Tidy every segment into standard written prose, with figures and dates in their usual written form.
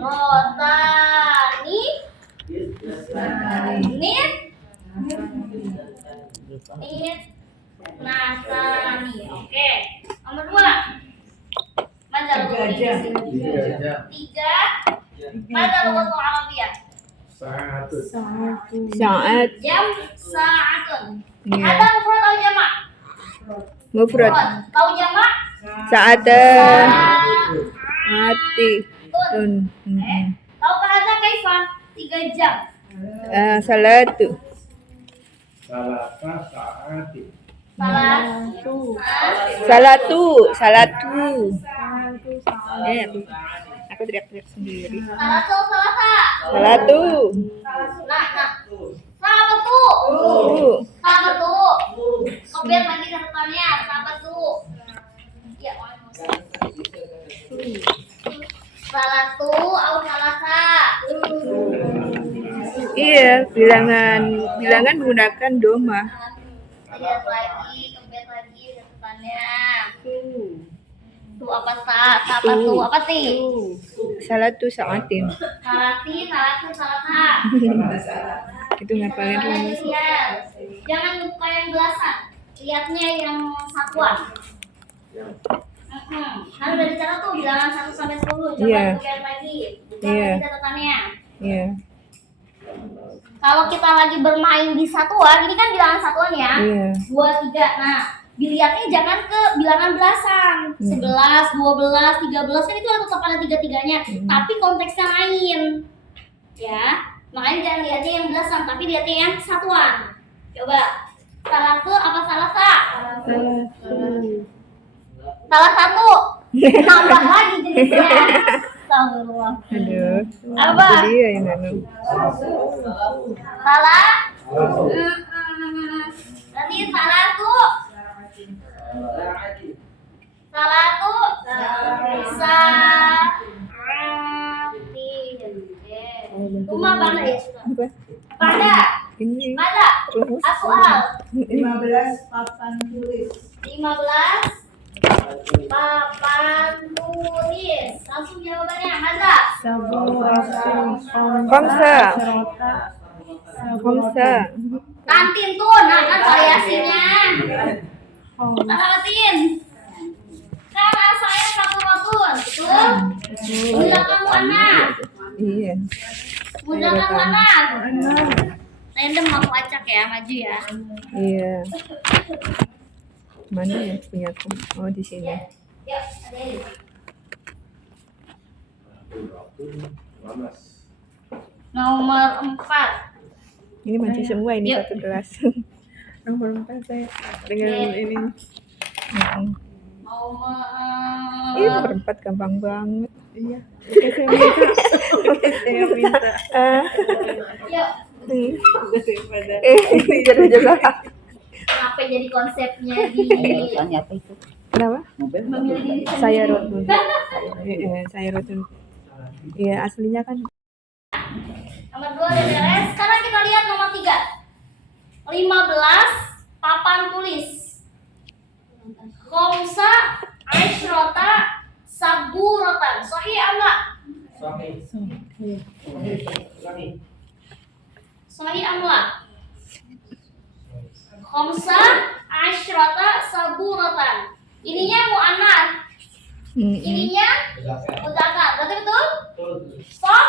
Rotani. Nit. Nasani. Oke. Nomor 2. Mana lugat Inggris? 3. Mana lugat Arabiyah? Saat. Jam sa'atun. Ada mufrad atau jamak? Mufrad. Tahu jamak? Sa'atan. Hati. Tun. Tahu kata kaifa? 3 jam. Salatu. Salatu. Aku teriak-teriak sendiri. Salatu. Sabatu. Kopian lagi catatannya. Sabatu. Ya, salatu atau salasa. Iya, bilangan menggunakan doma. Lihat lagi, kopian lagi catatannya. Tuh apa sabatu? Apa sih? Salatu sa'atin. Salatu, salasa. Itu ngapalin dulu. Jangan lupa yang belasan. Lihatnya yang satuan. Kan udah dicatat tuh bilangan 1 sampai 10. Coba lihat lagi. Buka lagi catatannya. Iya. Kalau kita lagi bermain di satuan, ini kan bilangan satuan ya. Iya. 2, 3. Nah, dilihatnya jangan ke bilangan belasan. 11, 12, 13 kan itu ada tetapan tiga-tiganya. Tapi konteksnya lain. Ya. Makanya jangan lihatnya yang belasan, tapi lihatnya yang satuan. Coba. Salatu apa salasa? Salah satu. Tambah lagi jenisnya. Astagfirullah. Aduh. Apa? Jadi ya yang anu. Salah. Nanti salatu. Salatu. Cuma pada ya. Pada. Ini. Pada. Asual. 15 papan tulis. 15 papan tulis. Langsung jawabannya. Mada. Komsa. Kantin tuh, nah kan variasinya. Kantin. Karena saya satu rotun, betul? Menggunakan muannats. Iya. Menggunakan muannats. Random aku acak ya, maju ya. Iya. Mana ya punya aku? Oh di sini. Yuk, ada ini. Nomor 4. Ini masih semua ini satu kelas. Nomor 4 saya dengan ini. Nomor Ini nomor 4 gampang banget. Iya. Saya minta. yuk. Jelas. Apa jadi konsepnya di Kenapa? memilih diri Saya sendiri? rotun. Saya rotun. Iya aslinya kan. Nomor 2 udah beres. Sekarang kita lihat nomor 3. 15 papan tulis. Khamsa asyrota saburatan. Sahih amla? Sahih amla? Khamsa asyrota saburatan. Ininya muannats. Ininya mudzakkar. Berarti betul? Stop.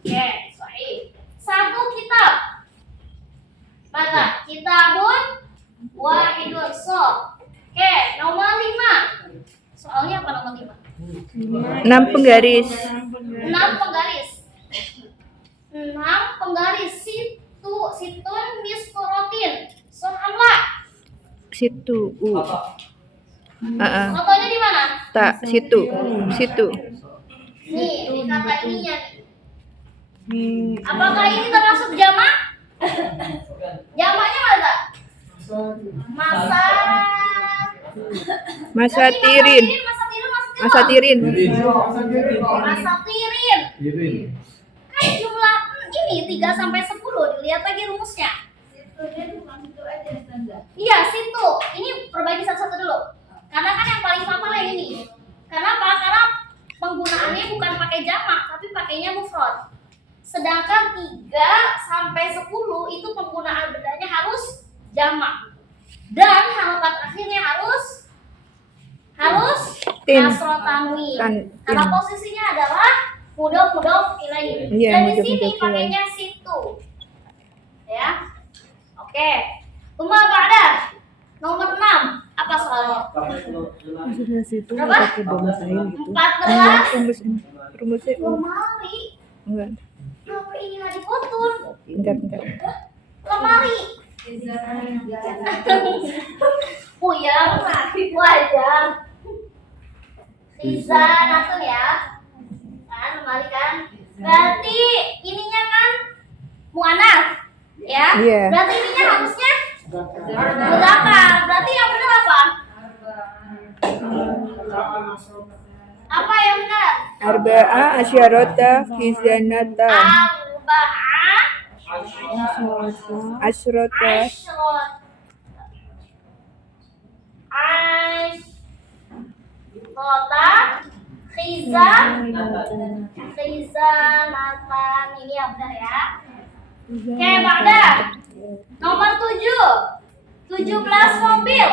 Oke, sahih. 1 kitab. Baca kitabun wahidun. Oke, nomor 5. Soalnya apa nomor 5? 6 penggaris. 6 penggaris. 6 penggaris. Situn misturotin. Amla. Situ. Fotonya di mana? Tak situ. Nih, di kata ininya nih. Apakah ini termasuk jamak? Jamaknya mana? Masatirin. Masatirin. Kan jumlah ini 3 sampai 10. Dilihat lagi rumusnya. Iya, situ. Ini perbaiki satu-satu dulu. Karena kan yang paling hafal yang ini. Karena apa? Karena penggunaannya bukan pakai jamak, tapi pakainya mufrad. Sedangkan 3 sampai 10 itu penggunaan bendanya harus jamak. Dan harakat akhirnya harus Tin. kasroh tanwin. Karena Tin. posisinya adalah mudhof ilaih. Iya, Dan di mudhof sini ilaih. pakainya situ. Ya. Oke. Tuma ba'da. Nomor 6. Apa soalnya? Maksudnya situ Berapa? pakai domisail gitu. 14. Rumusnya Lemari. enggak. Kenapa ini nggak dipotong? Bentar. Lemari. Puyeng, wajar. Khizanatun ya. Kan, lemari kan. Berarti ininya kan muannats. Ya. Iya. Berarti ininya harusnya mudzakkar. Berarti yang benar apa? Apa yang benar? Arba'a asyarata khizanata. Arba'a Asyrata asyrot. Asyrota khizanatan. Ini yang benar ya. Oke, Ba'da. Nomor 7. 17 mobil.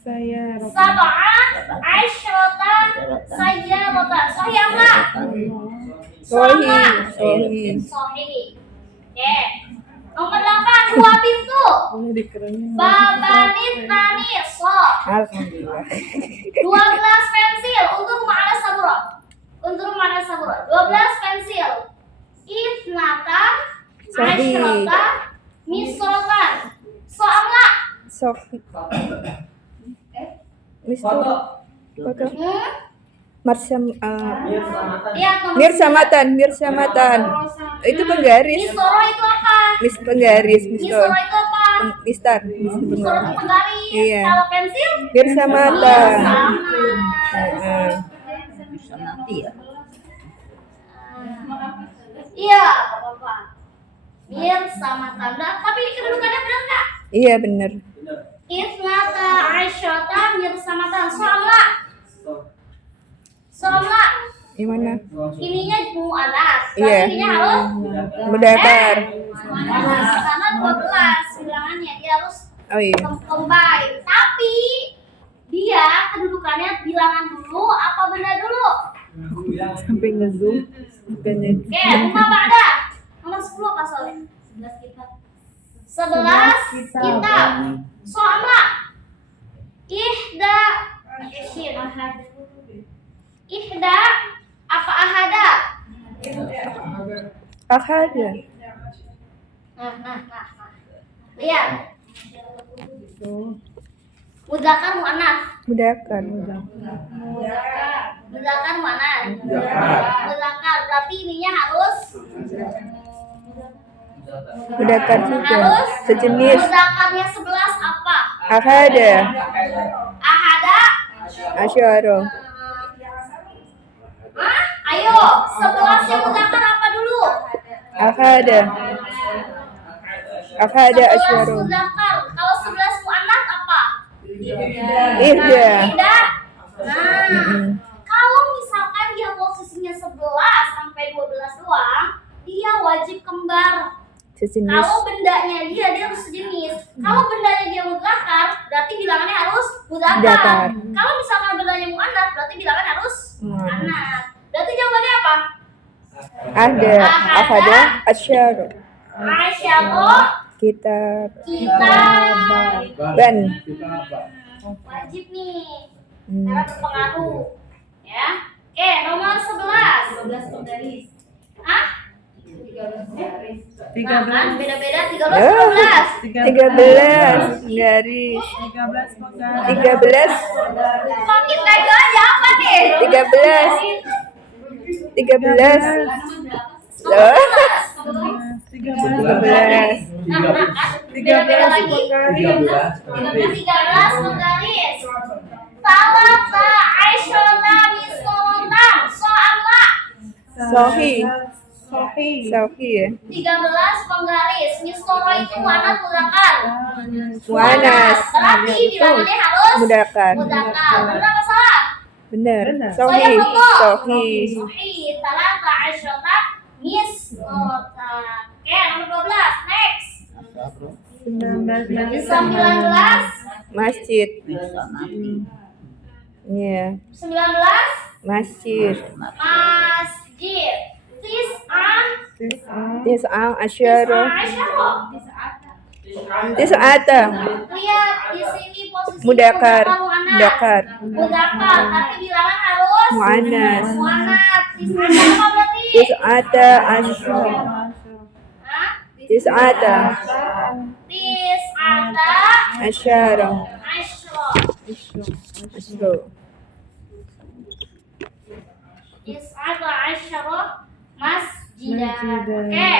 saya Sab'ah asyrota sayyarata. Sahih apa? Sohi. Sahih. Oke. Nomor 8, 2 pintu. Babanit nani so. Alhamdulillah. 12 pensil untuk mana sabura. 12 pensil. Isnata Sahih. asyrota misrotan. Soalnya Sofi. Mister Foto. Marsam Lihat nomor Mirsamatan. Itu penggaris. Misoro itu apa? Penggaris, Misoro itu apa? Mistar. Misoro itu penggaris. Iya. Kalau pensil? Mirsamatan. Iya, apa-apa. Mir sama tanda. Tapi ini kedudukannya benar nggak? Iya benar. Isnata aisyata mir sama tanda. Somla. Gimana? Ininya mu'anas. Iya. Ininya harus Mudakar. karena 12 bilangannya dia harus Oh iya. combine. Tapi dia kedudukannya bilangan dulu apa benda dulu? Sampai ngezoom bukannya. Oke, rumah Ba'da. Nomor 10 apa soalnya? 11 kitab. Soalnya Ihda apa ahada? Ahada. Nah. Lihat. Mudzakkar muannats. Mudakar. Mudzakkar muannats. Mudzakkar berarti ininya harus Mudakar juga. harus Sejenis. mudzakarnya 11 apa? Ahada. Ahada. Asyara. Hah? Ayo, 11 yang mudzakkar apa dulu? Ahada. Ahada 11 asyara. mudzakkar. Kalau 11 muannats apa? Ihda. Ihda. Nah, kalau misalkan dia posisinya 11 sampai 12 doang, dia wajib kembar. Sejenis. Kalau bendanya dia harus sejenis. Kalau bendanya dia mudzakkar, berarti bilangannya harus Mudzakkar. mudzakkar. Kalau misalkan bendanya muannats, berarti bilangannya harus muannats. Berarti jawabannya apa? Ada. Ahada asyara. Asyara Kitab. kita Ban. wajib nih. Karena berpengaruh. Ya. Oke, nomor 11. 12 penggaris. Hah? 13 Kan beda-beda 13 13 garis 13 Makin tega aja apa nih? 13 loh 13 Beda-beda lagi 13 penggaris Salata Aisyata Misolotan So'ala Sohi ya 13 penggaris Misolo itu muannats mudzakkar Muannats. Berarti bilangannya harus Mudakar mudzakkar. Benar apa salah? Benar. Benar. Sohi. Soya foto. Sohi. Sahih. Talata asyata nismota. Oke, nomor 12. Next. 19. 19. Masjid. Iya. 19. Masjid. Masjid. Tis'an asyara. Asyara. Tis'ata. Lihat di sini posisi Mudakar. Mudakar. Tapi bilangan harus Mu'annas. muannats. Tis'ata apa berarti? Tis'ata asyara. Hah? Tis'ata Tis'ata asyara. asyra. Asyara. Tis'ata asyra masjidah. Oke.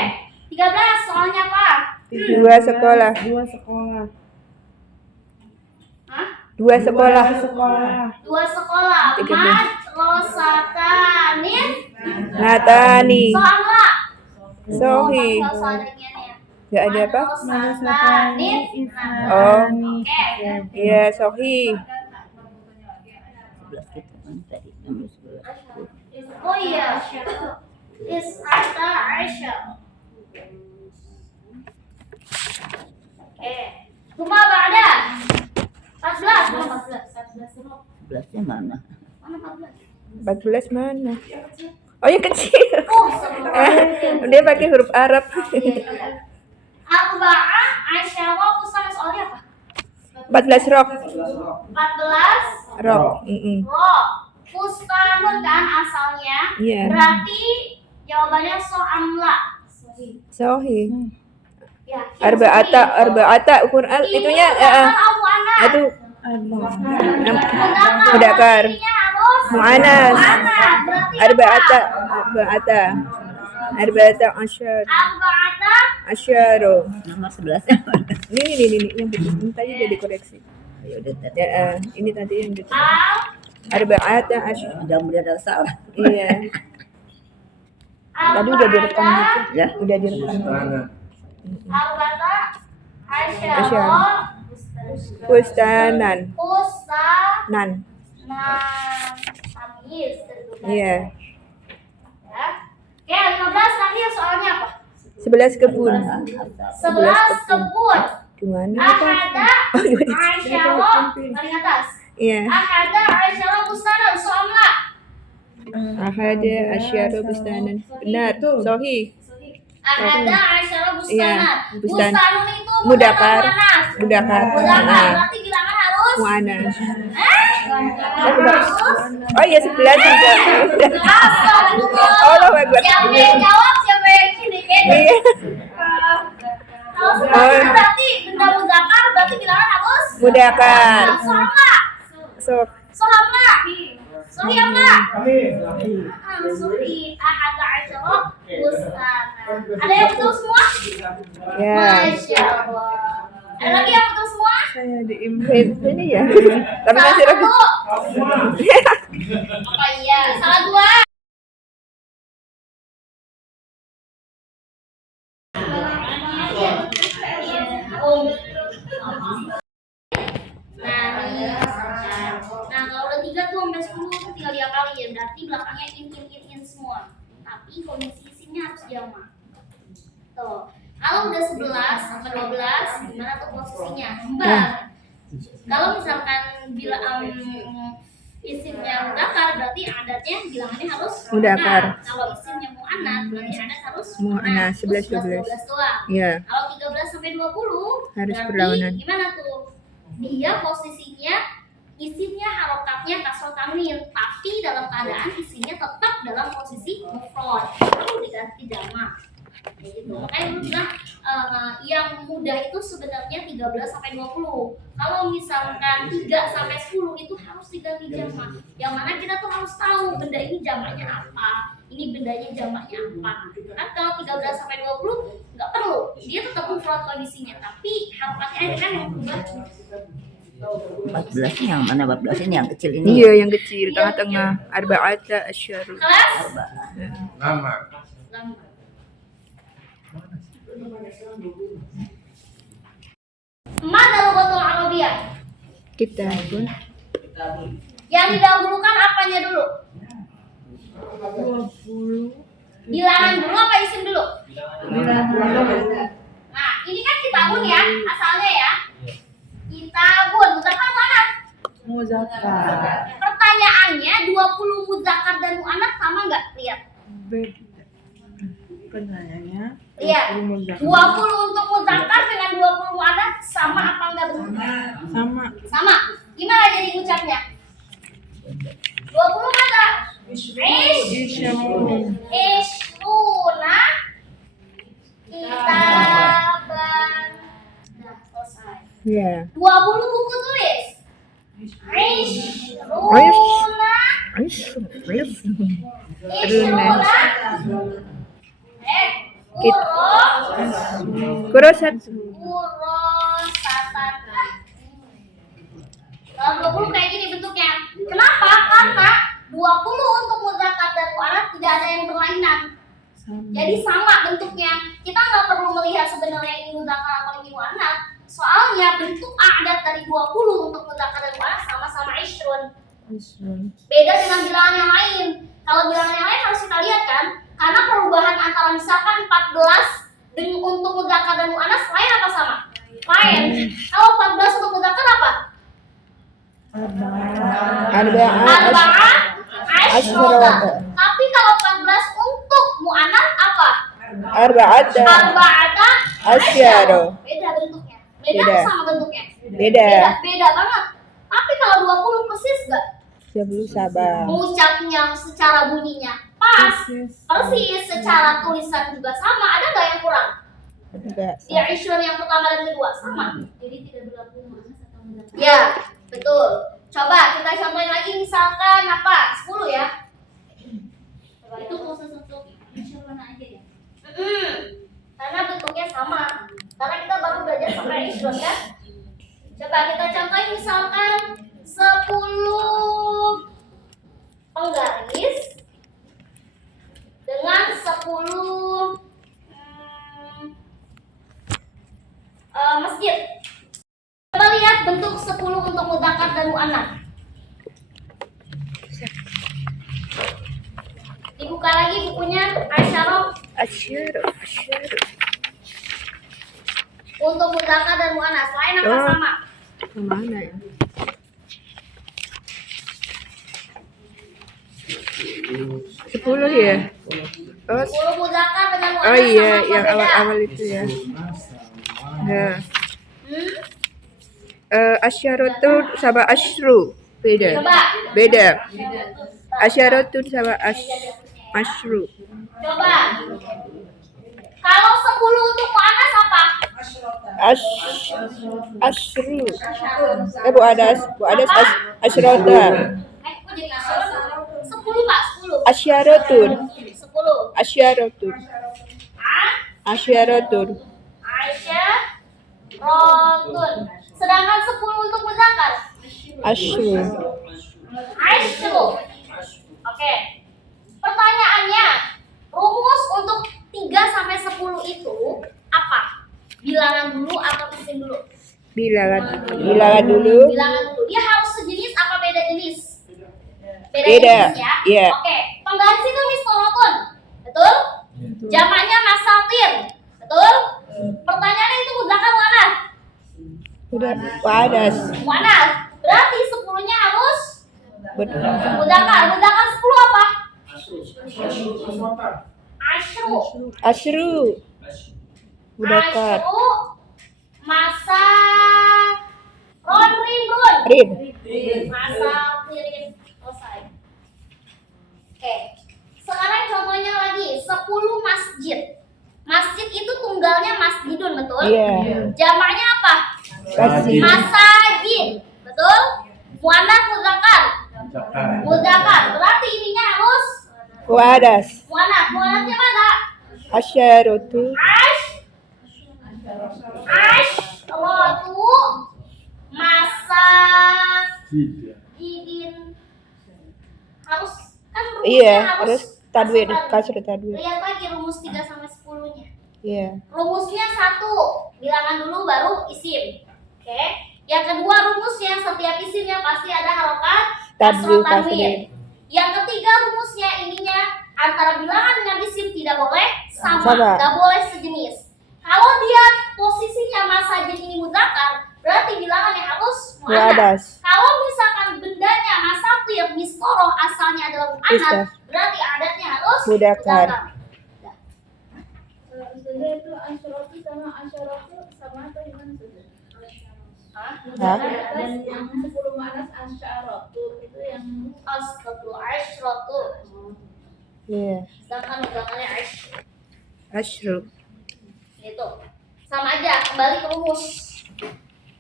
13 soalnya apa? 2 sekolah. 2 sekolah. Hah? 2 sekolah. 2 sekolah. 13. Madrasatanin. Natani. Soalnya. Sohi. Gak ada apa? Madrasatanin. Oh. Oke. Iya, sohi. Oh iya. Tis'ata asyra. Oke. Kuma ba'da. 14. 11-nya mana? Mana 14? 14 mana? Oh, yang kecil. Oh, sebelum. Dia pakai huruf Arab. Arba'ah asyara pusat soalnya apa? 14 rok. 14 Rok. roh. Fustanun kan asalnya. Iya. Berarti jawabannya so'amla. Sohi. Ya. Arba'ata Quran itunya itu mudakar. Mu'annas. Arba'ata asyar. Arba'ata Asyaro. Nomor 11-nya mana? Ini yang betul. Ini tadi udah dikoreksi. Ya udah tadi. Ya, ini tadi yang betul. al Arba'ata asyar. Mudah-mudahan ada salah. Iya. Tadi udah direkam gitu. Ya. Udah direkam. Arba'ata Asyara. asyara Fustanan. fustanan Nan. tamis tertutup. Iya. Ya. Oke, 15 terakhir soalnya apa? 11 kebun. 11 kebun. Gimana? Ahada asyara paling atas. Iya. Ahada asyara bustanan soalnya. Ahada asyara bustanan. Benar. Sohi. Ahada asyara bustanan. Iya, bustan. Bustanun itu Mudakar. muannas. Mudakar. Mudakar berarti bilangan harus Mu'annas. harus. Oh iya 11 juga. Astagfirullah. Allah Akbar. Siapa yang jawab, siapa yang ini kayaknya. Iya. Kalau sebenarnya berarti benda mudakar berarti bilangan harus Mudakar. sohamla. Sok. Sohamla. Sohamla. Sohi ahada asyara bustanan. Ada yang betul semua? Ya. Masya Allah. Ada lagi yang betul semua? Saya di ini ya. Tapi Salah masih ragu. satu. Apa iya? Salah dua. Nah, kalau udah 3 tuh sampai 10 tuh tinggal diakalin. Berarti belakangnya in semua. Tapi kondisi isinya harus jamak. Tuh. Kalau udah 11 sama 12, gimana tuh posisinya? Mbak. Kalau misalkan bila isimnya mudakar berarti adatnya bilangannya harus Mudakar. Kalau isimnya muannats berarti adat harus Mu'annas, 11 12 doang. Iya. Kalau 13 sampai 20 Harus berarti berlawanan. gimana tuh? Dia posisinya isimnya harokatnya kasroh tanwin, tapi dalam keadaan isinya tetap dalam posisi mufrad. Perlu diganti jamak. Kayak gitu. Makanya dulu bilang yang mudah itu sebenarnya 13 sampai 20. Kalau misalkan 3 sampai 10 itu harus diganti jamak. Yang mana kita tuh harus tahu benda ini jamaknya apa, ini bendanya jamaknya apa. Kan kalau 13 sampai 20 nggak perlu, dia tetap mufrad kondisinya, tapi harokatnya aja kan yang berubah. 14 yang mana? 14 ini yang kecil ini. Iya, yang kecil tengah-tengah. Arba'ata asyara. Kelas Lama. lama. Mana lughatul Arabiyah? Kita pun Yang didahulukan apanya dulu? 20. Bilangan dulu apa isim dulu? Bilangan. Nah, ini kan kitabun ya, asalnya ya. Kitabun, muzakkar mana? Muzakkar. Pertanyaannya 20 muzakkar dan muannats sama nggak? Lihat. Beda. Pertanyaannya. Lihat. 20 muzakkar. 20 untuk muzakkar dengan 20 muannats sama apa enggak bentuknya? Sama. Sama. Gimana jadi ucapnya? 20 kata. Isyamun. Ishruna kitaban. Nah, selesai. Iya. 20 buku tulis. Ishruna. Ishruna. Kurosat. Kurosatan. Kalau 20 kayak gini bentuknya. Kenapa? Karena 20 untuk muzakkar dan muannats tidak ada yang berlainan. Jadi sama bentuknya. Kita nggak perlu melihat sebenarnya ini muzakkar atau ini muannats. Soalnya bentuk adat dari 20 untuk muzakkar dan muannats sama-sama ishrun. Beda dengan bilangan yang lain. Kalau bilangan yang lain harus kita lihat kan, karena perubahan antara misalkan 14 dengan untuk muzakkar dan muannats lain apa sama? Lain. Kalau 14 untuk muzakkar apa? Arba'ah asyrota. Tapi kalau 14 untuk muannats apa? Arba'ata Arba'ata asyara. Beda bentuknya. Beda Beda. apa sama bentuknya? Beda. Beda banget. Tapi kalau 20 persis enggak? 10 sabar. Mengucapnya secara bunyinya pas, persis, secara tulisan juga sama. Ada nggak yang kurang? Enggak. Di ishrun yang pertama dan kedua sama. Jadi tidak berlaku muannats atau muzakkar. Ya, betul. Coba kita contohin lagi misalkan apa? 10 ya. Coba itu khusus untuk ishrun aja ya. Karena bentuknya sama. Karena kita baru belajar sampai ishrun kan. Coba kita contohin misalkan 10 penggaris dengan 10 masjid. Coba lihat bentuk 10 untuk muzakkar dan muannats. Dibuka lagi bukunya asyara Asyara. untuk muzakkar dan muannats. Lain apa Oh. sama? Kemana ya? 10 ya? Oh, 10 muzakkar dengan muannats oh iya, sama apa yang beda? awal-awal itu ya. Nah, asyaratu sama asyru beda. Coba. Beda. Asyaratu sama asyru. Coba. Kalau 10 untuk muannats apa? Asyru. Bu ada asyrota. Kok jadi asal? 10 Pak, 10. Asyaratun. 10. Asyaratun. Asyaratun. Asyarotun. Sedangkan 10 untuk muzakkar. Asyru. Asyru. Oke. Pertanyaannya, rumus untuk 3 sampai 10 itu apa? Bilangan dulu atau isim dulu? Bilangan dulu. Bilangan dulu. Dia harus sejenis apa beda jenis? Beda Beda, jenis ya. iya. Oke. Penggaris itu mistorotun. Betul? Jamaknya masatir. Betul? Pertanyaannya itu muzakkar muannats. Udah wadas. Muannats. Berarti 10-nya harus Betul. muzakkar. Muzakkar 10 apa? Asyru. Asyru. Budakar. Asyru. Masa ronrimbun. Rin. Masa pirin. Selesai. Oke. Sekarang contohnya lagi 10 masjid. Masjid itu tunggalnya masjidun, betul? Iya. Jamaknya apa? Masjid. Masajid. Betul? Muannats muzakkar. Muzakkar. Berarti ininya harus Wadas. muannats. Muannatsnya mana? Asyaratu. Asyratu masa didin harus kan rumusnya Iya, harus tadwin, kasar. kasur tadwin. Lihat lagi rumus 3 sampai 10-nya. Iya. Rumusnya 1, bilangan dulu baru isim. Oke. Yang kedua rumusnya setiap isimnya pasti ada harokat Tadwil, kasroh tasdid. tanwin. Yang ketiga rumusnya ininya antara bilangan dengan isim tidak boleh sama, Sama. nggak boleh sejenis. Kalau dia posisinya masa jadi mudzakkar, berarti bilangannya harus muannas. Muannas. Kalau misalkan bendanya masatir misqoroh asalnya adalah muannas, Bisa. berarti adatnya harus Mudzakkar. Sudah itu asyaratu sama asyaratu sama atau gimana sudah? Hah? Dan yang 10 manas asyaratu itu yang Asyratu. Iya. Sedangkan mudzakarnya Asyru. gitu. Sama aja, kembali ke rumus.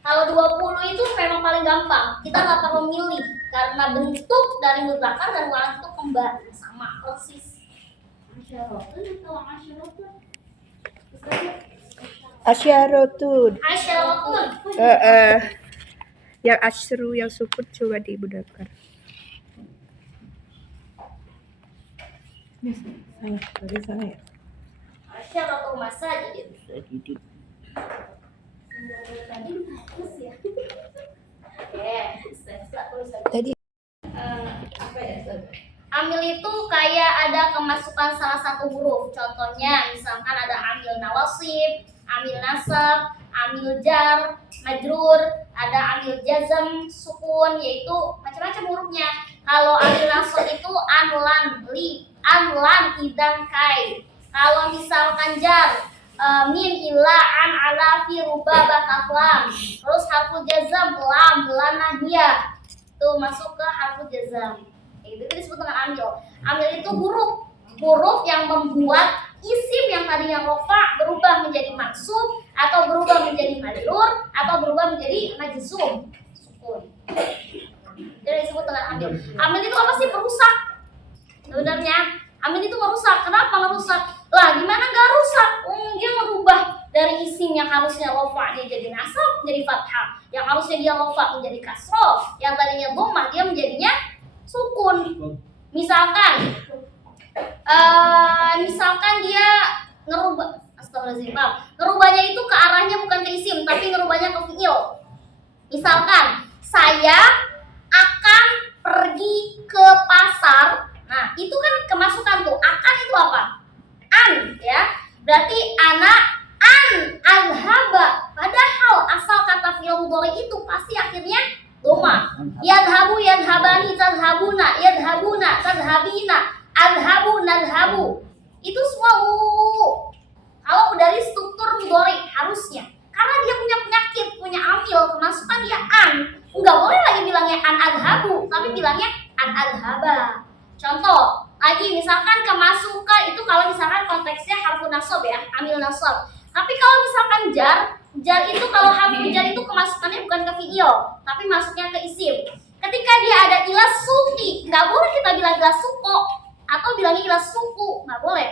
Kalau 20 itu memang paling gampang. Kita nggak perlu milih karena bentuk dari mudzakar dan muannas itu kembar sama persis. Asyaratu atau asyaratu? Asyaratun. Asyaratun. Yang asyru yang sukun coba dimudzakkar. Ini saya dari sana ya. Asyaratu masajid. Sedikit. Tadi bagus ya. Tadi Apa ya? Amil itu kayak ada kemasukan salah satu huruf. Contohnya misalkan ada amil nawasib, amil nasab, amil jar, majrur, ada amil jazm, sukun, yaitu macam-macam hurufnya. Kalau amil nasab itu anlan, li, anlan, idan, kai. Kalau misalkan jar, min, ila, an, ala, fi, rubaba, kaflam. Terus harful jazm, lam, lana, hiya. Itu masuk ke harful jazm. Itu disebut dengan amil. Amil itu huruf yang membuat isim yang tadinya rofa berubah menjadi maksub atau berubah menjadi majrur atau berubah menjadi majzum, sukun. Jadi disebut dengan amil. Amil itu apa sih? Perusak. Sebenarnya amil itu merusak. Kenapa merusak? Lah gimana nggak rusak? Dia merubah dari isim yang harusnya rofa dia jadi nasab menjadi fathah, yang harusnya dia rofa menjadi kasroh, yang tadinya dhammah dia menjadinya sukun. Misalkan dia ngerubah, astagfirullahaladzim, ngerubahnya itu ke arahnya bukan ke isim tapi ngerubahnya ke fi'il. Misalkan saya akan pergi ke pasar. Nah itu kan kemasukan tuh. Akan itu apa? An, ya. Berarti anak adhaba. Padahal asal kata fi'il mudhari itu pasti akhirnya dhamma. Yadhabu, yadhabani, tadhabuna, yadhabuna, tadhabina, adhabu, nadhabu. Itu semua kalau dari struktur mudhari harusnya. Karena dia punya penyakit, punya amil, kemasukan dia an. Enggak boleh lagi bilangnya an adhabu, tapi bilangnya an adhaba. Contoh, lagi misalkan kemasukan itu kalau misalkan konteksnya harfu nasab ya, amil nasab. Tapi kalau misalkan jar itu kalau harfu jar itu kemasukannya bukan ke fi'il, tapi masuknya ke isim. Ketika dia ada ilas suki, nggak boleh kita bilang ilas suko atau bilangnya ilas suku, nggak boleh.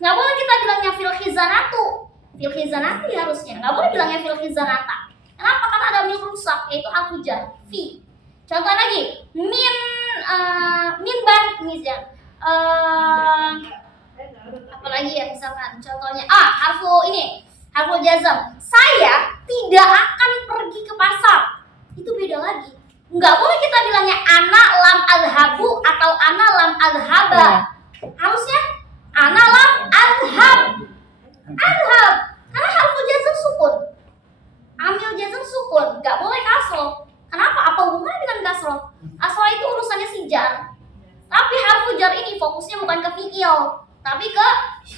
Nggak boleh kita bilangnya fil khizanatu, fil khizanati harusnya. Nggak boleh bilangnya fil khizanata. Kenapa? Karena ada mil rusak, yaitu harfu jar, fi. Contoh lagi, min ban, misalnya. Apalagi ya misalkan contohnya harfu jazm, saya tidak akan pergi ke pasar. Itu beda lagi. Nggak boleh kita bilangnya ana lam adhabu atau ana lam adhaba. Harusnya ana lam adhab. Karena harfu jazm sukun, amil jazm sukun, nggak boleh kasroh. Kenapa? Apa hubungannya dengan kasroh? Kasroh itu urusannya si jar. Tapi harfu jar ini fokusnya bukan ke fi'il, tapi ke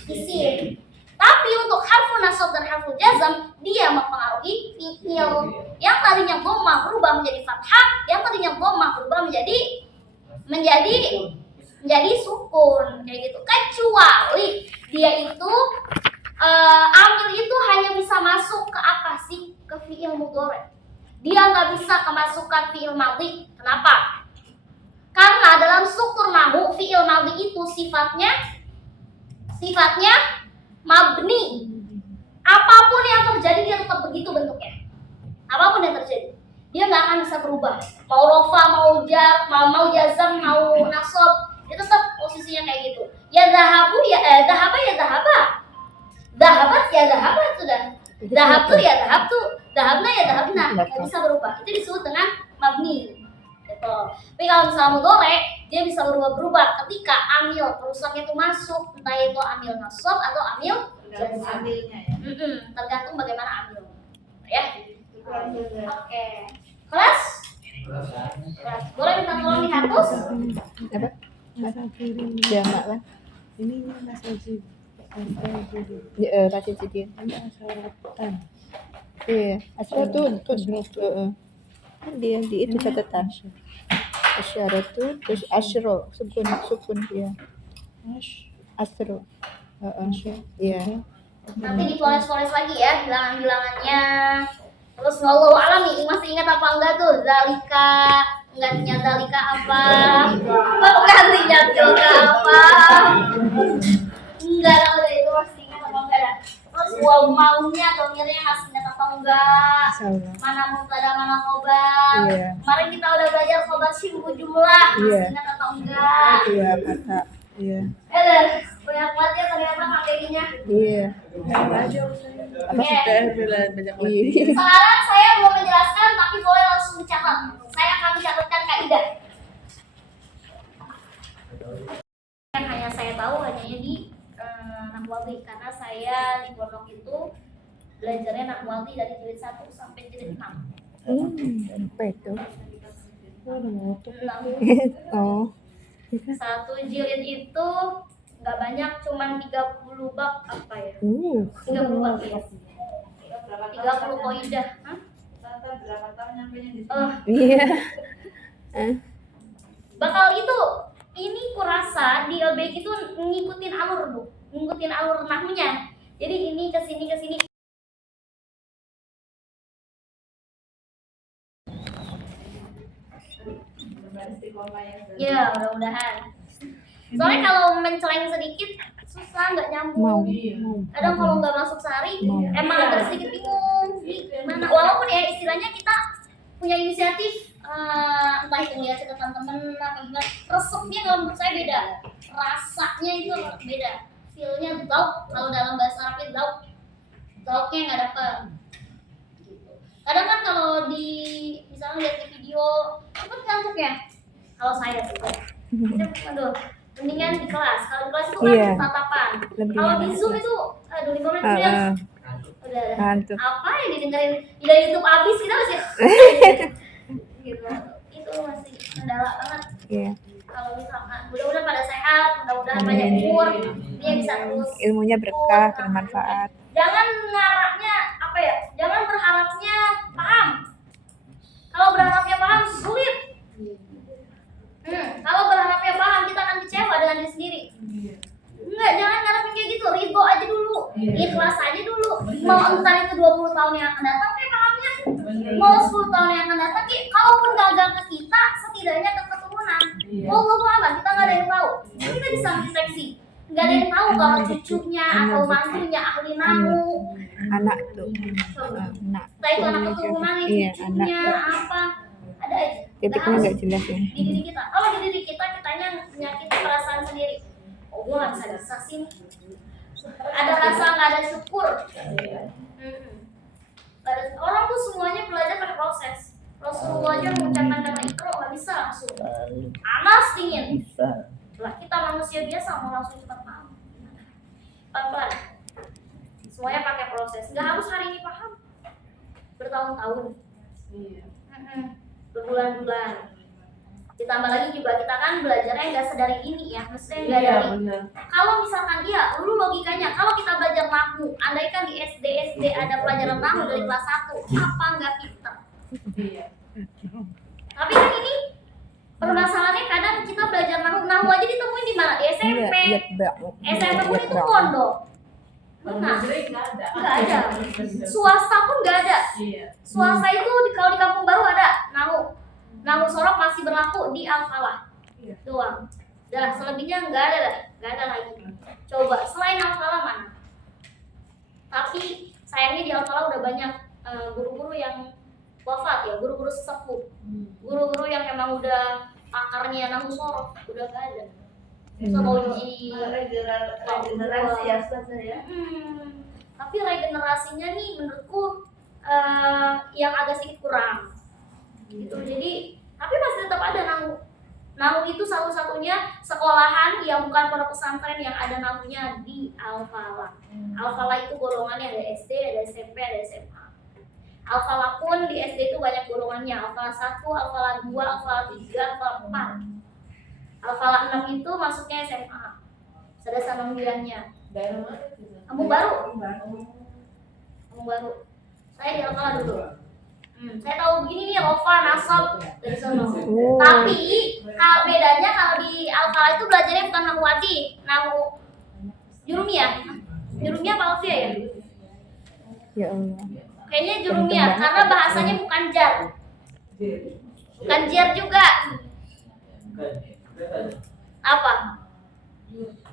isim. Tapi untuk harfu nasab dan harfu jazm, dia mempengaruhi fi'il. Yang tadinya dhammah berubah menjadi fathah, yang tadinya dhammah berubah menjadi sukun, kayak gitu. Kecuali dia itu amil itu hanya bisa masuk ke apa sih? Ke fi'il mudhari. Dia nggak bisa kemasukan fi'il madhi. Kenapa? Karena dalam struktur nahwu fi'il madhi itu sifatnya mabni. Apapun yang terjadi dia tetap begitu bentuknya. Apapun yang terjadi, dia nggak akan bisa berubah. Mau rofa, mau jar, mau jazam, mau nasab, dia tetap posisinya kayak gitu. Ya zahabu, ya zahaba, ya zahaba. Zahabat, ya zahabat sudah. Zahab tuh ya zahab tuh. Zahabna ya zahabna. Nggak bisa berubah. Itu disebut dengan mabni. Betul. Tapi kalau misalnya mudhari, dia bisa berubah-berubah ketika amil rusaknya itu masuk, entah itu amil nasab atau amil Tergantung jazm. ambilnya ya. Tergantung bagaimana amil. Ya. Kurang juga. Oke. Kelas? Kelas. Boleh minta tolong dihapus? Apa? Jamak lah. Ini mas wajib. Rajin jadi. Ini asalatan. Iya, asyaratun dia di itu catatan. Asyaratun terus asyro sukun ya. Asro. Iya. Nanti dipoles-poles lagi ya bilangan-bilangannya. Terus wallahu alam nih, masih ingat apa enggak tuh? Zalika, gantinya zalika apa? Gantinya zalika apa? Enggak lah, udah itu masih ingat apa enggak dah? Terus waw maunya domirnya masih ingat apa enggak? Insyaallah. Mana mubtada mana khobar? Iya. Kemarin kita udah belajar khobar syibhu jumlah, masih Iya. ingat apa enggak? Iya, kata. Iya. Banyak banget ya ternyata materinya. Iya. Oke. Banyak lagi. Sekarang saya belum menjelaskan, tapi boleh langsung dicatat. Saya akan mencatatkan kaidah. Yang hanya saya tahu hanya di Nahwawi, karena saya di pondok itu belajarnya Nahwawi dari jilid 1 sampai jilid 6. Apa itu? 6. Oh. Satu jilid itu nggak banyak, cuman 30 bab apa ya? 30 bab ya. 30 kaidah. Hah? Tata berapa tahun nyampenya di sini? Iya. Bakal itu ini kurasa di LBK itu ngikutin alur Bu, ngikutin alur nahmunya. Jadi ini ke sini ke sini. Istiqomah yang Ya, mudah-mudahan. Soalnya kalau menceleng sedikit susah, nggak nyambung. Kadang kalau nggak masuk sehari, emang agak sedikit bingung. Gimana? Walaupun ya istilahnya kita punya inisiatif, entah itu lihat catatan temen apa gimana, resepnya kalau menurut saya beda, rasanya itu beda, feelnya zauk. Kalau dalam bahasa Arabnya zauknya nggak dapet. Gitu. Kadang kan kalau di misalnya lihat di video cepet ngantuk ya. Kalau saya sih, aduh, mendingan di kelas. Kalau di kelas itu kan Iya. tatapan. Lebih Kalau di enak. Zoom itu, aduh 5 menit kemudian udah Ngantuk. apa yang didengerin dari YouTube habis kita masih gitu. Itu masih kendala banget. Iya. Kalau misalkan mudah-mudahan pada sehat, mudah-mudahan banyak umur, dia bisa terus Ilmunya berkah, bermanfaat. jangan ngarapnya apa ya, jangan berharapnya paham. Kalau berharapnya paham sulit. Kalau berharapnya paham kita akan kecewa dengan diri sendiri. Enggak, jangan ngarepin kayak gitu, ridho aja dulu, ikhlas aja dulu. Mau entar itu 20 tahun yang akan datang kayak pahamnya, mau 10 tahun yang akan datang kayak, kalaupun gagal ke kita, setidaknya ke keturunan. Wallahu a'lam, kita nggak ada yang tahu. Kita bisa mendeteksi. Nggak ada yang tahu kalau cucunya atau mantunya ahli nahu. Anak tuh. Anak. Entah itu anak keturunan, Iya, cucunya anak. apa, ada aja. Titiknya nggak jelas ya. Di diri kita. Kalau di diri kita, kitanya menyakiti perasaan sendiri. Oh, gue nggak bisa sih. Ada rasa nggak ada syukur. Orang tuh semuanya belajar pakai proses. Rasulullah aja mengucapkan kata ikro nggak bisa langsung. Panas dingin. Bisa. Lah kita manusia biasa mau langsung cepat paham. Pelan-pelan. Semuanya pakai proses. Nggak harus hari ini paham. Bertahun-tahun. Berbulan-bulan. Ditambah lagi juga kita kan belajarnya nggak sedari ini ya, maksudnya nggak dari. Kalau misalkan iya, dulu logikanya kalau kita belajar nahwu, andaikan di SD ada pelajaran nahwu dari kelas 1, apa nggak pinter? Tapi kan ini permasalahannya kadang kita belajar nahwu aja ditemuin di mana? Di SMP. SMP pun itu pondok. Nah, nggak ada. Swasta pun nggak ada. Swasta itu kalau di Kampung Baru ada Nahwu Sorok masih berlaku di Al-Falah doang. Dah selebihnya nggak ada lagi. Coba selain Al-Falah mana? Tapi sayangnya di Al-Falah udah banyak guru-guru yang wafat ya, guru-guru sesepuh, guru-guru yang emang udah akarnya Nahwu Sorok udah nggak ada. Sonoji, regenerasi ya saja ya. Tapi regenerasinya nih menurutku yang agak sedikit kurang gitu. Jadi Tapi masih tetap ada nahu. Nahu itu satu-satunya sekolahan yang bukan pondok pesantren yang ada nahunya di Al-Falah. Al-Falah itu golongannya ada SD, ada SMP, ada SMA. Al-Falah pun di SD itu banyak golongannya. Al-Falah 1, Al-Falah 2, Al-Falah 3, Al-Falah 4. Al-Falah 6 itu masuknya SMA. Ada sanawiyahnya. Daerah mana? Kampung Baru. Kampung Baru. Saya di Al-Falah dulu. Saya tahu begini nih, Rofa, Nasab dari sana. Tapi kalau bedanya kalau di Al-Falah itu belajarnya bukan nahu wati, nahu jurumiyah. Jurumiyah apa alfiyah ya? Ya Allah. Kayaknya jurumiyah karena bahasanya bukan jar. Bukan jar juga. Apa?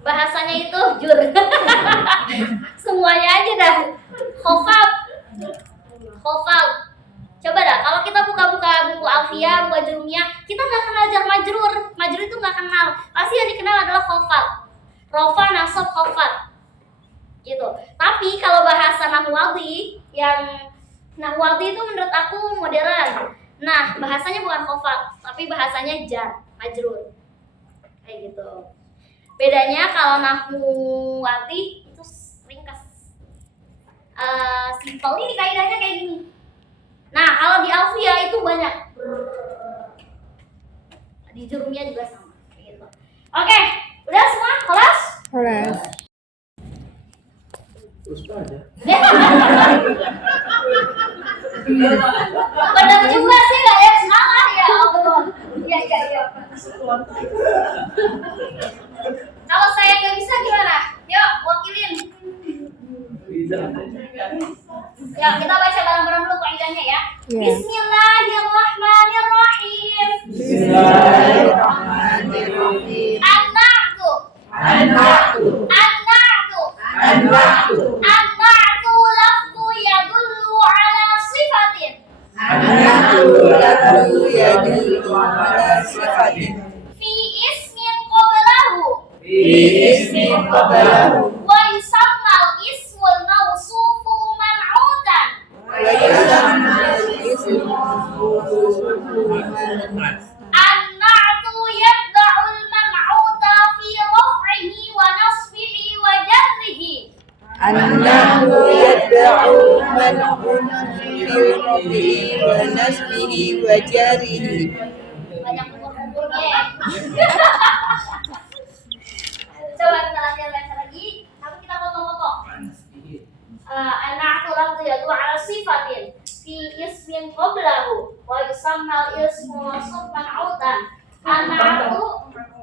Bahasanya itu jur. Semuanya aja dah. Khofab. Coba dah, kalau kita buka-buka buku alfiyah, buka jurumiyah, kita nggak kenal jar majrur. Majrur itu nggak kenal. Pasti yang dikenal adalah khofab. Rofa, nasab, khofab. Gitu. Tapi kalau bahasa nahwadi, yang nahwadi itu menurut aku modern. Nah, bahasanya bukan khofab, tapi bahasanya jar, majrur. Kayak gitu. Bedanya kalau nahwadi itu ringkas. Simpel ini kaidahnya kayak gini. Nah, kalau di alfiyah itu banyak. Di jurumiyah juga sama. Kayak gitu. Oke, udah semua? Kelas? Kelas. Benar juga sih, nggak ada yang salah ya. Iya. Kalau saya nggak bisa gimana? Yuk, wakilin. Ya, kita baca bareng-bareng dulu kaidahnya ya. Ya. Bismillahirrahmanirrahim. Bismillahirrahmanirrahim. An-na'tu. An-na'tu. An-na'tu. An-na'tu. An-na'tu lafzu yadullu ala sifatin. An-na'tu lafzu yadullu ala sifatin. Fi ismin qablahu. Fi ismin qablahu. Wa yusammal ismul mawsufu man'utan. Wa yusammal ismu man. An-na'tu yatba'ul man'uta fi raf'ihi wa nasbihi wa jarrihi. An-na'tu yatba'u man fi rafihi wa nasbihi wa jarihi. Banyak umur-umurnya ya. Coba kita latihan baca lagi, tapi kita foto-foto. An-na'tu lafzu yadullu ala sifatin fi ismin qablahu wa yusammal ismu wasf man'utan. An-na'tu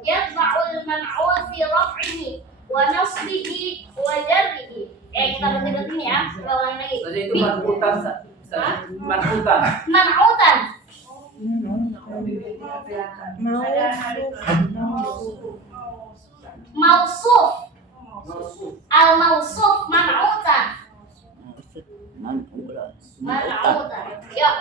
yatba'ul man'ut fi raf'ihi wa nasbihi wa jarrihi. Kita berhenti ini ya. Coba ulangi lagi. Saja itu manhutan, manhutan. Man'utan. Mausuf. Al-mausuf man'utan. Man'utan. Yuk,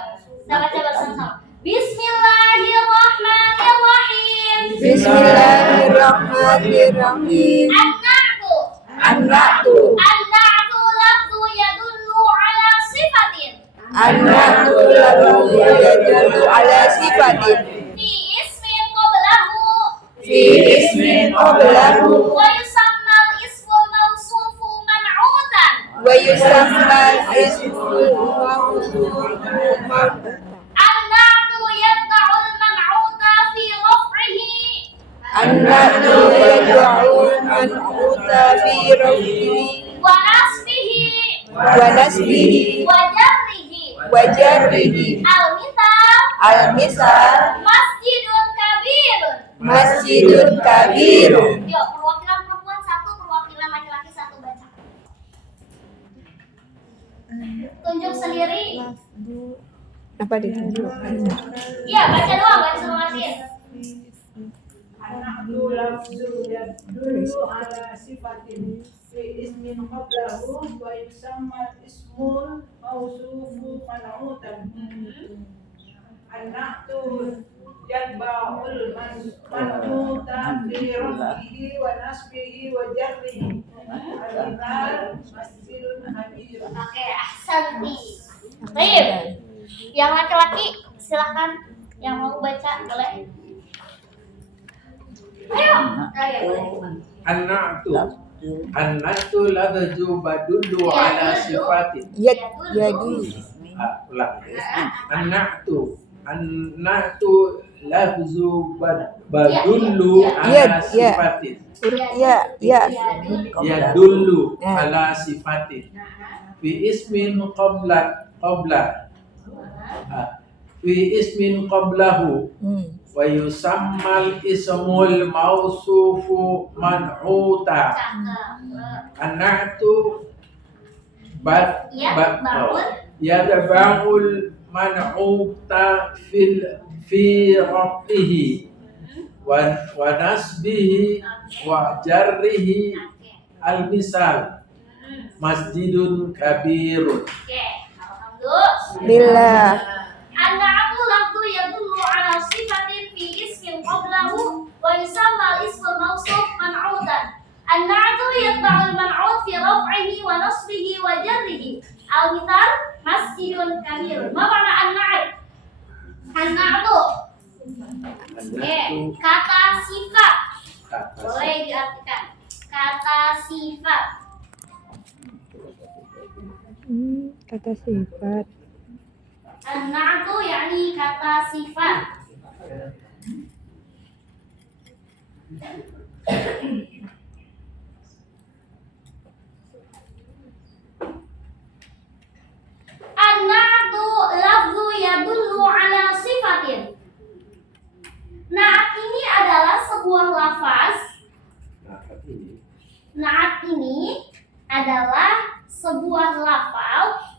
kita baca bersama-sama. Bismillahirrahmanirrahim. Bismillahirrahmanirrahim. An-na'tu. An-na'tu. An-na'tu lafzu yadullu ala sifatin. An-na'tu lafzu yadullu ala sifatin. Fi ismin qablahu. Fi ismin qablahu. Wa yusammal ismul mawsufu man'utan. Wa yusammal ismul mawsufu man'utan. An-na'tu yatba'ul man'uta fi raf'ihi An-na'tu yad'u man-uta fi rafihi wa nasbihi wa nasbihi wa jarrihi. wa jarrihi. Al-mithal Al-misal masjidun kabirun. masjidun kabirun. Yuk, perwakilan perempuan satu, perwakilan laki-laki satu baca. Tunjuk sendiri. Apa ditunjuk? Iya, baca doang, gak disuruh ngatin. An-na'tu lafzu yadullu ala sifatin fi ismin qablahu wa yusamma ismul mawsufu man'utan. An-na'tu yatba'ul man'uta fi raf'ihi wa nasbihi wa jarrihi. Al-mithal masjidun kabirun. Oke, ahsanti. Baik. Yang laki-laki silakan Yang mau baca boleh. Ayo. An-na'tu. An-na'tu lafzu badullu ala sifatin. Yadul. Ulang. An-na'tu. An-na'tu lafzu badullu ala sifatin. Ya. Yadullu ala sifatin. Fi ismin qabla. Fi ismin qablahu. Wa yusammal ismul mausufu man'uta. An-na'tu yadba'ul man'uta fi rafihi wa nasbihi wa jarrihi al-misal masjidun kabirun. Oke, alhamdulillah. Billah. An-na'tu lafzu yadullu ala sifatin fi ismin qablahu wa yusamma al-ismu mawsuf man'utan. An-na'tu yatba'ul man'ut fi raf'ihi wa nasbihi wa jarrihi. Al-mithal masjidun kabirun. Ma makna an-na'at? An-na'tu. Oke, kata sifat. Boleh diartikan. Kata sifat. Kata sifat. An-na'tu yakni kata sifat. An-na'tu lafzu yadullu ala sifatin. Na'at ini adalah sebuah lafaz. Na'at ini adalah sebuah lafaz.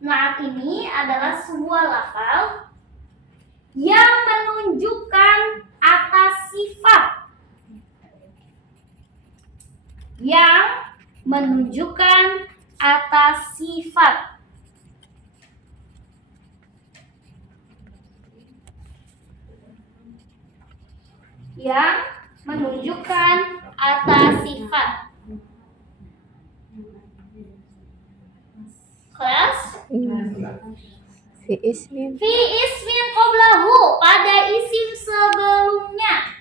Na'at ini adalah sebuah lafaz yang menunjukkan atas sifat. Yang menunjukkan atas sifat. Yang menunjukkan atas sifat. Kelas? Fi ismin. Fi ismin qablahu, pada isim sebelumnya.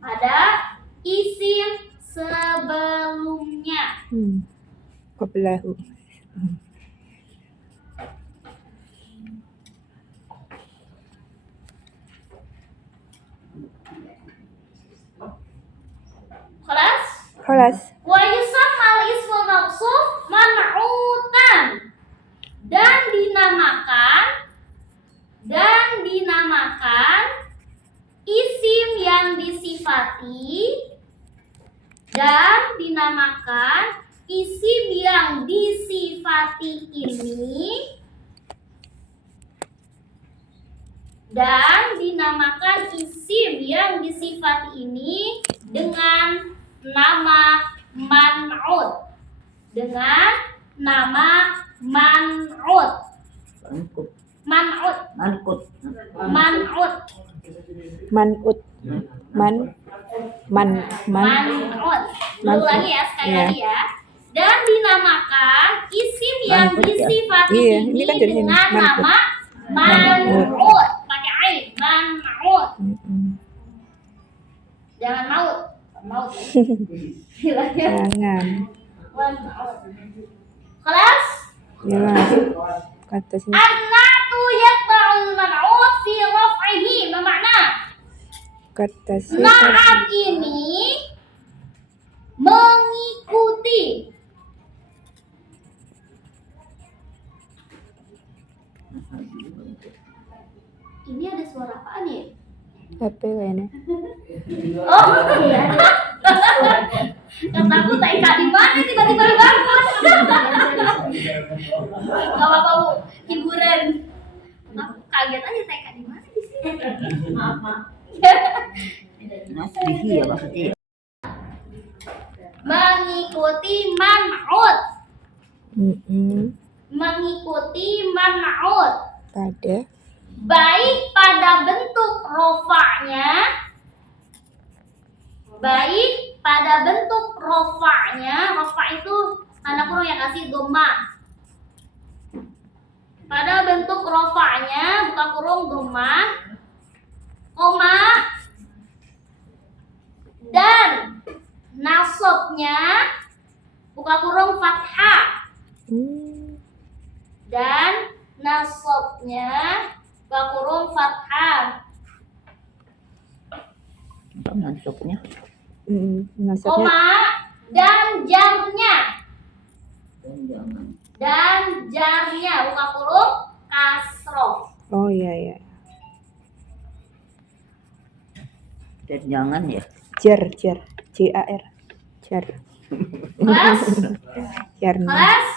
Pada isim sebelumnya. Qablahu. Kelas? Khalas. Wa yusammal ismul mawsuf man'utan, dan dinamakan isim yang disifati, ini dengan nama man'ut. Man'ut. Man'ut. Man'ut. Ulangi ya, sekali lagi ya. Dan dinamakan isim yang disifati ini kan dari sini. dengan nama man'ut. Pakai ain, man'ut. Jangan maut. Hilangnya Jangan. man'ut. Kelas? Jelas. Kata sini. An-na'tu yatba'ul man'ut fi raf'ihi. Bermakna Kata sifat. na'at ini mengikuti. Ini ada suara apaan ya? HP kayaknya. Oh iya. Kataku TK di mana tiba-tiba bangun. Gak apa-apa Bu, hiburan. Aku kaget aja TK di mana di sini. Maaf. Nasbihi ya maksudnya. Mengikuti man'ut. Mengikuti man'ut. Pada. Baik pada bentuk rofa'nya, rofa itu anak kurung yang kasih doma. Pada bentuk rofanya buka kurung dhammah, koma, dan nasabnya buka kurung fathah, dan nasabnya buka kurung fathah, Apa maksudnya? Nasabnya koma, dan jarnya, Dan jangan. dan jarnya buka kurung kasroh. oh iya. Dan jangan ya. Jar jar jar Kelas, jarna. kelas.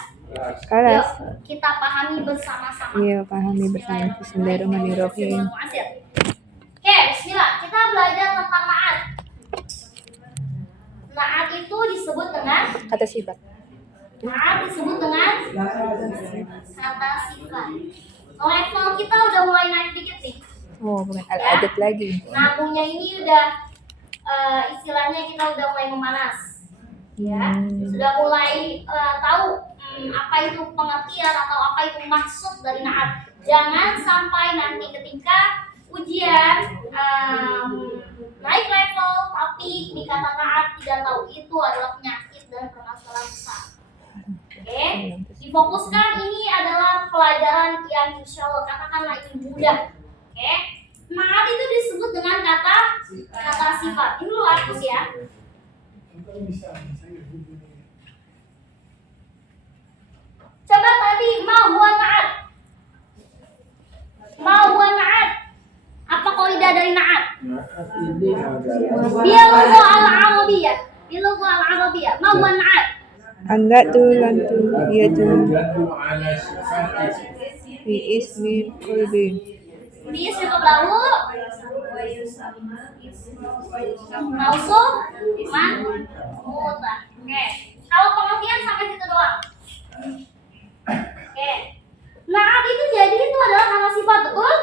Kelas. Yuk, kita pahami bersama-sama. Iya, pahami bersama. Bismillahirrahmanirrahim. Oke, bismillah. Kita belajar tentang na'at. Na'at itu disebut dengan Kata sifat. na'at disebut dengan kata sifat. Level kita udah mulai naik dikit nih. Oh, bukan al-adat lagi. Nahwunya ini udah istilahnya kita udah mulai memanas. Ya, sudah mulai tahu apa itu pengertian atau apa itu maksud dari na'at. Jangan sampai nanti ketika ujian naik level tapi di kata na'at tidak tahu itu adalah penyakit dan permasalahan besar. Oke, difokuskan ini adalah pelajaran yang insya Allah katakanlah ini mudah. Oke, na'at itu disebut dengan kata sifat. Ini lu hapus ya. Coba tadi ma huwa na'at. Ma huwa na'at. Apa kaidah dari na'at? Na'at ini adalah Dia logo al-arabiyah. Dia logo al-arabiyah. Ma huwa na'at. Anda tuh lantu iya tuh yadullu ala sifati fi ismi qalbi. Dia suka belahu. Mausuf man muta. Oke. Kalau pengertian sampai situ doang. Oke. Na'at itu jadi itu adalah kata sifat, betul?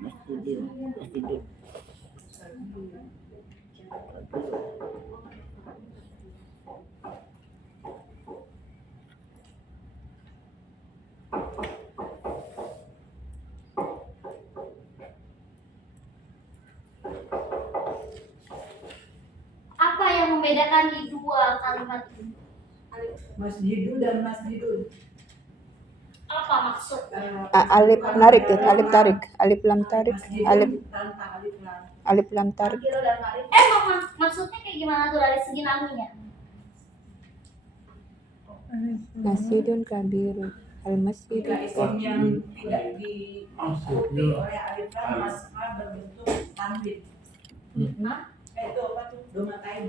Masjidil. Apa yang membedakan di dua kalimat ini? Masjidul dan masjidul. Apa maksud? Alif narik ya, alif tarik, alif lam tarik, alif Tanpa alif lam. alif lam tarik. Maksudnya kayak gimana tuh dari segi namunya? Masjidun kabirun. Al masjid. Jika isim yang tidak diikuti oleh alif lam maka berbentuk tanwin. Itu apa tuh? Domatain.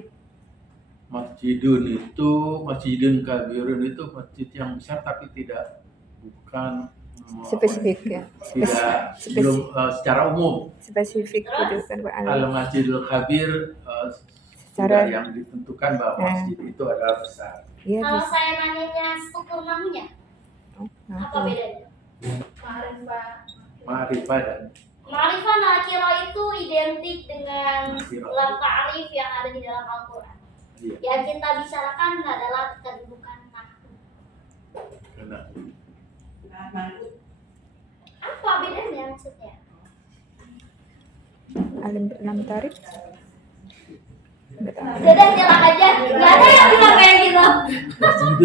masjidun kabirun itu masjid yang besar tapi bukan Spesifik ya. tidak Spesifik. belum secara umum. Spesifik itu kan Pak Ali. Kalau masjidul kabir Secara- sudah yang ditentukan bahwa masjid itu adalah besar. Iya, Kalau bisa. saya nanyanya struktur namunya, Nah, apa bedanya? Ma'rifah. Ma'rifah dan Ma'rifah nakira itu identik dengan Nakirah. lam ta'rif yang ada di dalam Al-Quran. iya, Yang kita bicarakan adalah kedudukan nahwu. karena Nah, manut. Apa bedanya maksudnya? alif lam tarik. Enggak tahu. Sudah jelas aja, nggak ada yang bilang kayak gitu.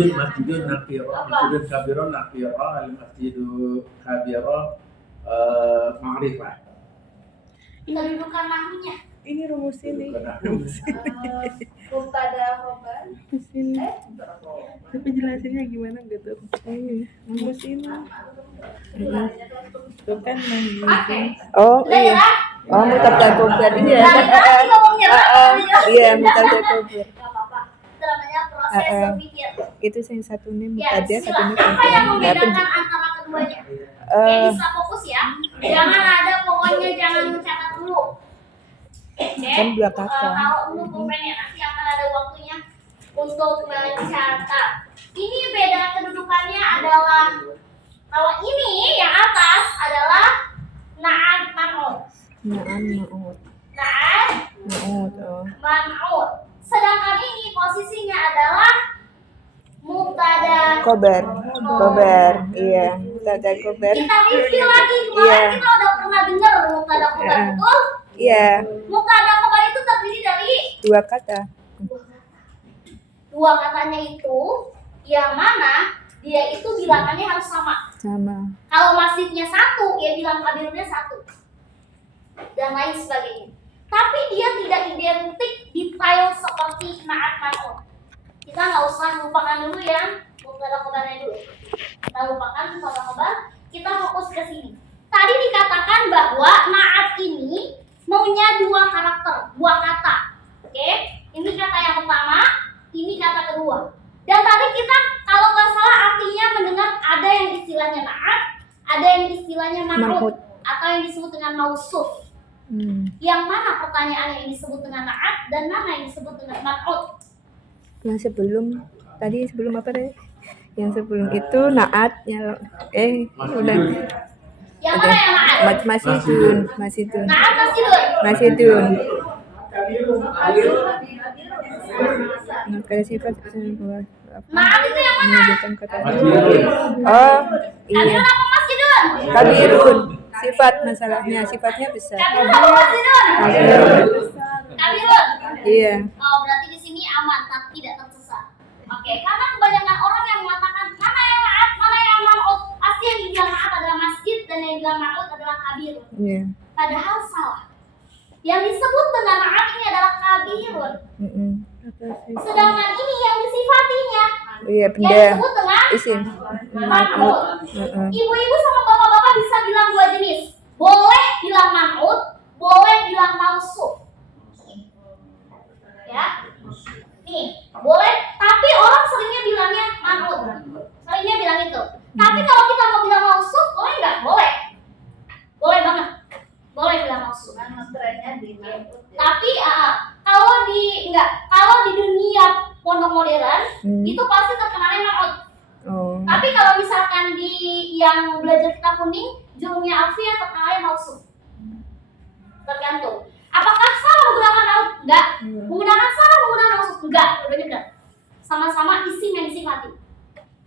masjidun nakiro, masjidun kabiro nakiro, al masjidul kabiro ma'rifah. Kedudukan nahwunya. Ini rumus ini. Bukan Mubtada khobar. Rumus ini. Tapi jelasinnya gimana gitu? Rumus ini. Itu kan Oke. Oh Sudah iya. jelas? Oh mutabda kubur iya. Nah, nanti ngomongnya Iya mutabda kubur. Gak apa-apa. Itu namanya proses berpikir. Itu yang satunya Ya, mutabda, bismillah. satunya Apa yang kubur. membedakan antara keduanya? Oke, bisa fokus ya. Jangan ada pokoknya jangan mencatat dulu. Oke. Kan dua kata. Kalau lu pulpennya nanti akan ada waktunya untuk mencatat. Ini beda kedudukannya adalah kalau ini yang atas adalah na'at man'ut. Na'am ma'ud. Na'at man'ut. Sedangkan ini posisinya adalah mubtada. Kobar. Iya. Mubtada kobar. Kita review lagi, kemarin kita udah pernah dengar mubtada khobar, betul? Iya. Mubtada khobar itu terdiri dari 2 kata. dua katanya itu, yang mana dia itu bilangannya harus sama. Sama. Kalau masjidnya 1, ya bilang kabirnya 1 dan lain sebagainya. Tapi dia tidak identik detail seperti na'at man'ut. Kita nggak usah lupakan dulu yang mubtada khobarnya dulu. Kita lupakan mubtada khobar, kita fokus ke sini. Tadi dikatakan bahwa na'at ini maunya 2 karakter, 2 kata. Oke, ini kata yang pertama, ini kata kedua. Dan tadi kita kalau nggak salah artinya mendengar ada yang istilahnya na'at, ada yang istilahnya man'ut, atau yang disebut dengan mausuf. Yang mana pertanyaannya yang disebut dengan na'at dan mana yang disebut dengan man'ut? Yang sebelum apa deh? Yang sebelum itu naat ya udah. Yang mana yang na'at? Masjidun. Na'at masjidun. Ada sifat Na'at itu yang mana? menunjukkan kata. Oh, iya. Kabirun apa masjidun? Kabirun. Sifat masalahnya, sifatnya besar. Kabirun apa masjidun? Kabirun. Iya. Oh, berarti di sini aman, tapi tidak tersesat. Oke, karena kebanyakan orang yang mengatakan mana yang na'at, mana yang man'ut. Pasti yang dibilang na'at adalah masjid dan yang dibilang man'ut adalah kabirun. Iya. Padahal salah. Yang disebut dengan na'at ini adalah kabirun. Sedangkan ini yang disifatinya. Iya, Yang benda disebut dengan isim. man'ut. Ibu-ibu sama bapak-bapak bisa bilang 2 jenis. Boleh bilang man'ut, boleh bilang mausuf. Ya. Nih, boleh, tapi orang seringnya bilangnya man'ut. Seringnya bilang itu. Tapi kalau kita mau bilang mausuf, boleh nggak? Boleh. Boleh banget. Boleh bilang mausuf. Tapi kalau di dunia pondok modern itu pasti terkenalnya man'ut. Oh. Tapi kalau misalkan di yang belajar kitab kuning, jurumnya Alfiyah terkenalnya mausuf. Tergantung. Apakah salah menggunakan man'ut? Enggak. Menggunakan mausuf? Enggak. Dua-duanya benar. Sama-sama isim yang disifati.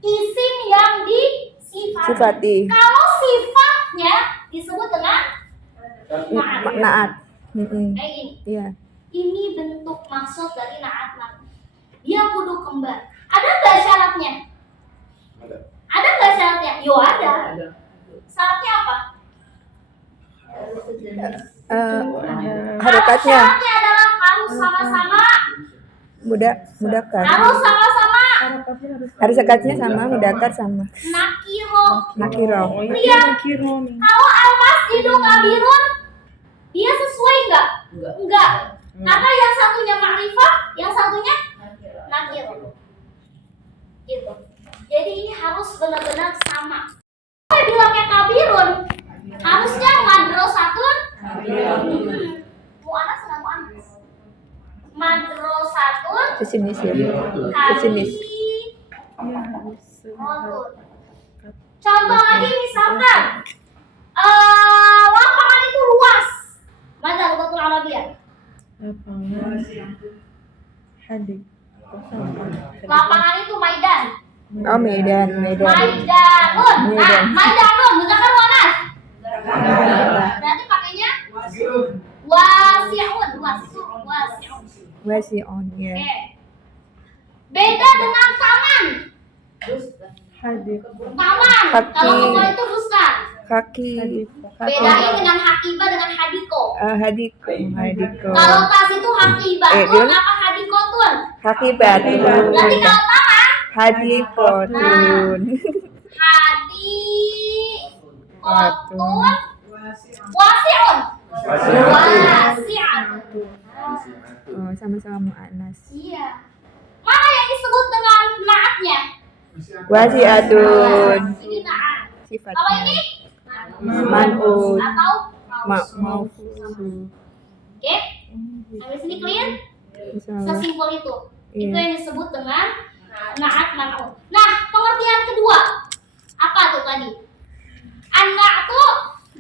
Isim yang disifati. Kalau sifatnya disebut dengan na'at. Naat. Kayak gini. Iya. Ini bentuk maksud dari na'at man'ut. Dia kudu kembar. Ada nggak syaratnya? Ada nggak syaratnya? Yo ada. Syaratnya apa? Harokatnya Syaratnya adalah harus sama-sama. mudakar. Harus sama-sama. Harokatnya sama, mudakar sama. Nakiro. Nakiro. Lihat. Kalau al-masjidu kabirun, dia sesuai nggak? Enggak. Karena yang satunya ma'rifah, yang satunya nakiro. Gitu. Jadi ini harus benar-benar sama. Kalau bilangnya kabirun, harusnya madrasatun. Mu'anas sama mu'anas. Madrasatun. Kesini sih. Kesini. Contoh lagi misalkan lapangan itu luas. Mana lugatul Arabiyah? Lapangan itu maidan. Oh, Medan. Maidanun. Medan. Maidanun, mudzakkar muannas. Berarti pakainya wasi'un. Wasi'un, ya. Oke. Beda dengan taman. Taman. Haki. Kalau kebun itu bustan. Kaki. Bedain dengan hakibah dengan hadiko. Hadiko. Kalau tas itu hakibatun gimana? apa hadikotun? Hakibatun. Berarti kalau taman Hadikotun. hadikotun wasi'un. Wasi'un. Oh, sama-sama mu'anas. Iya. Mana yang disebut dengan naatnya? Wasi'atun. Ini naat. Kalau Sifatnya. ini Man'ut. atau Mau. Oke. Sampai sini clear? Misalnya. Sesimpel itu. Iya. Itu yang disebut dengan na'at man'ut. Nah, pengertian kedua apa tuh tadi? An-na'tu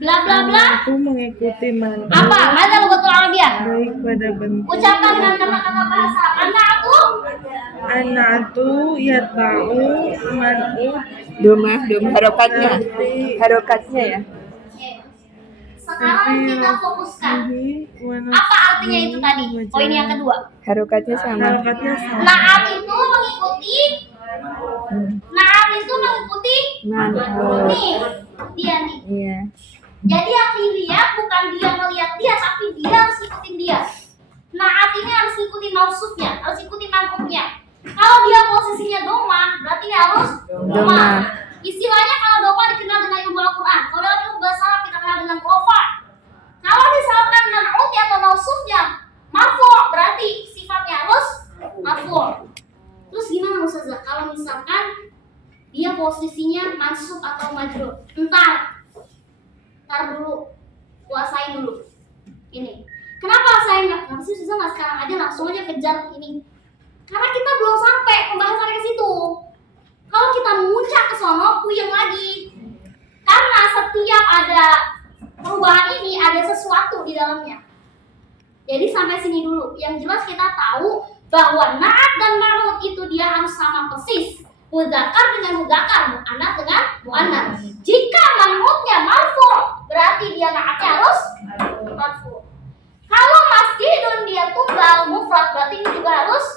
bla bla bla Aku mengikuti Apa? Mada lugatul Arabia. baik pada bentuk. Ucapkan dengan kata-kata bahasa. Anatu yatba'u man'u Doma harokatnya. Harokatnya ya. Oke. Sekarang kita fokuskan. Apa artinya itu tadi? Poin yang kedua. Harokatnya sama. Harokatnya sama. Naam itu mengikuti. Naam itu mengikuti. Man'ut. Nih, dia nih. Iya. Jadi yang dilihat bukan dia melihat dia, tapi dia harus ikutin dia. Naat ini harus ikutin mausufnya, harus ikutin man'utnya. Kalau dia posisinya doma, berarti dia harus doma. Istilahnya kalau doma dikenal dengan ilmu Al-Quran, kalau dalam ilmu bahasa Arab kita kenal dengan rofa. Kalau misalkan man'utnya atau mausufnya marfu, berarti sifatnya harus marfu. Terus gimana Ustazah? Kalau misalkan dia posisinya mansub atau majrur, ntar dulu, kuasain dulu. Ini. Kenapa saya nggak sih Ustazah nggak sekarang aja langsung aja kejar ini? Karena kita belum sampai pembahasan ke situ. Kalau kita muncak ke sono, puyeng lagi. Karena setiap ada perubahan ini ada sesuatu di dalamnya. Jadi sampai sini dulu. Yang jelas kita tahu bahwa naat dan man'ut itu dia harus sama persis. Mudzakkar dengan mudzakkar, muannats dengan muannats. Jika man'utnya marfu, berarti dia naatnya harus marfu. Kalau masjidun dia tunggal mufrad, berarti ini juga harus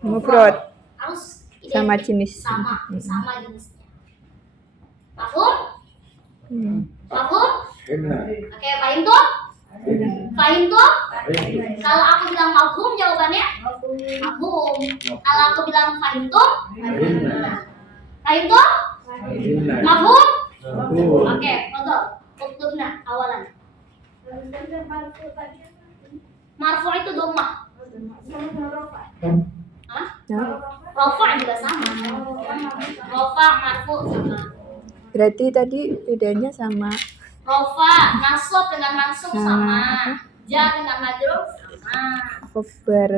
Mufrad. harus Sama identik. jenis. sama jenisnya. Paham? Paham? Oke, paham tuh? Paham tuh? Kalau aku bilang mafhum jawabannya mafhum. Kalau aku bilang paham tuh? Paham tuh? Mafhum? Oke, foto. Uktubna awalan. Marfu itu doma. Hah? Rofa juga sama. Rofa, marfu sama. Berarti tadi bedanya sama. Rofa, nasab dengan mansub sama. Jar dengan majrur sama. Khobar.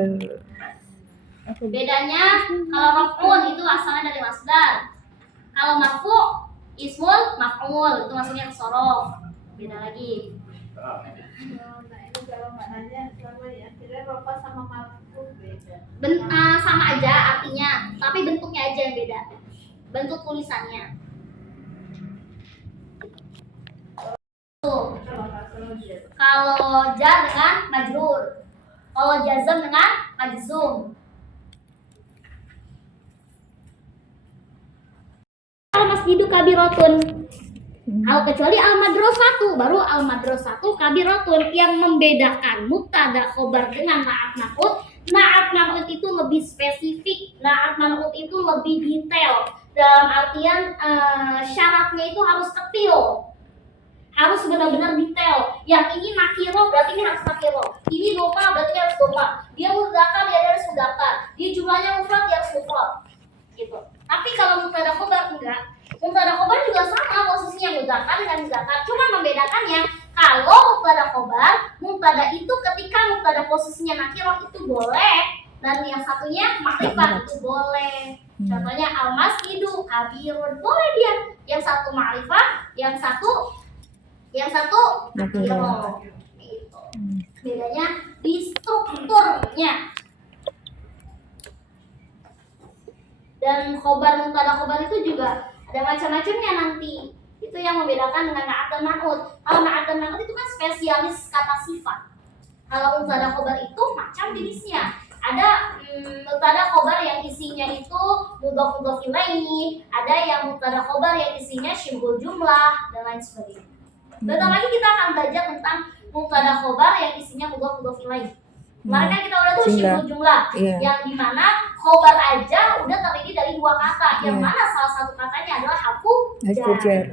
Bedanya kalau raf'un itu asalnya dari masdar. Kalau marfu ismul maf'ul itu maksudnya kesorof. Beda lagi. Nah, ini kalau maknanya sama ya, kira rofa sama marfu beda. Sama aja artinya, tapi bentuknya aja yang beda. Bentuk tulisannya. Tuh. Kalau jar dengan majrur. Kalau jazm dengan majzum. Al-masjidu kabiratun. Kalau kecuali al-madrasatu, baru al-madrasatu kabiratun. Yang membedakan mubtada khobar dengan na'at man'ut. Na'at man'ut itu lebih spesifik, na'at man'ut itu lebih detail. Dalam artian syaratnya itu harus detail, harus benar-benar detail. Yang ini nakiro berarti ini harus nakiro. Ini doma berarti harus doma. Dia mudzakkar dia harus mudzakkar. Dia jumlahnya mufrad dia harus mufrad. Gitu. Tapi kalau mubtada khobar enggak. Mubtada khobar juga sama posisinya mudzakkar dengan mudzakkar. Cuma membedakannya kalau mubtada khobar, mubtada itu ketika mubtada posisinya nakiro itu boleh dan yang satunya ma'rifah itu boleh. Contohnya al-masjidu kabirun boleh dia. Yang satu ma'rifah, yang satu nakiro. Gitu. Bedanya di strukturnya. Dan khobar mubtada khobar itu juga ada macam-macamnya nanti. Itu yang membedakan dengan na'at dan man'ut. Kalau na'at dan man'ut itu kan spesialis kata sifat. Kalau mubtada khobar itu macam jenisnya. Ada mubtada khobar yang isinya itu mudhof ilaihi, ada yang mubtada khobar yang isinya syibhul jumlah dan lain sebagainya. Bentar lagi kita akan belajar tentang mubtada khobar yang isinya mudhof ilaihi. Kemarin kan kita udah tuh syibhul jumlah, yang dimana khobar aja udah terdiri dari dua kata, yang mana salah satu katanya adalah harfu jar.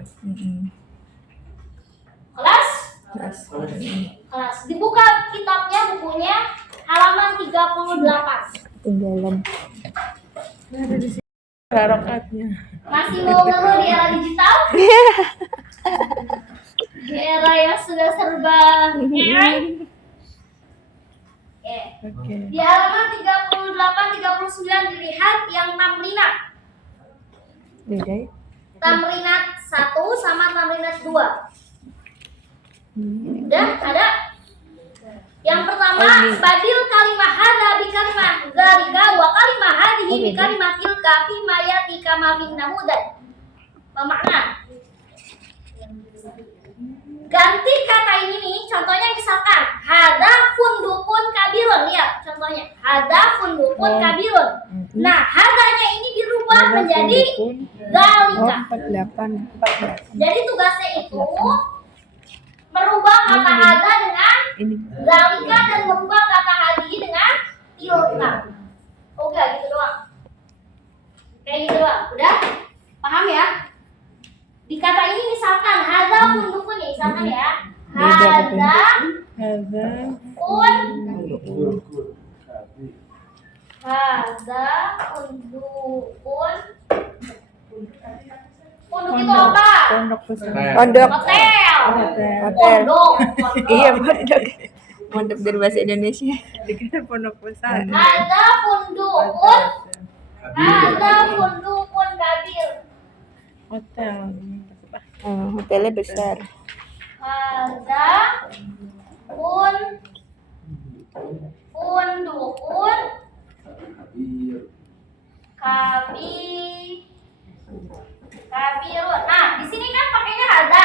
Kelas? Kelas. Dibuka kitabnya, bukunya halaman 38. Tinggalan. Harokatnya. Masih mau ngeluh di era digital? Di era yang sudah serba AI? Oke. Di halaman 38 39 dilihat yang tamrinat. Beda ya? Tamrinat 1 sama tamrinat 2. Udah ada? Yang pertama, Oh, ini. badil kalimah hadza bi kalimah dzalika wa kalimah hadhihi bi kalimah tilka fi ma yati kama fi namudad. Apa makna? Ganti kata ini nih, contohnya misalkan hadza fundukun kabirun, lihat contohnya. Hadza fundukun kabirun. Nah, hadzanya ini dirubah menjadi dzalika. 48. Jadi tugasnya itu merubah kata hadza dengan Ini. zalika dan merubah kata hadihi dengan tilka. Oke, gitu doang. Kayak gitu doang. Udah? Paham ya? Di kata ini misalkan hadza fundukun ya, misalkan ya. Hadza fundukun. Hadza fundukun. Pondok itu apa? Pondok. Hotel. Hotel. Pondok. Iya, pondok. Pondok dari bahasa Indonesia. Dikira pondok pesantren. Hadza fundukun. Hadza fundukun kabir. Hotelnya besar. Hadza fundukun kabirun. Nah, di sini kan pakainya hadza.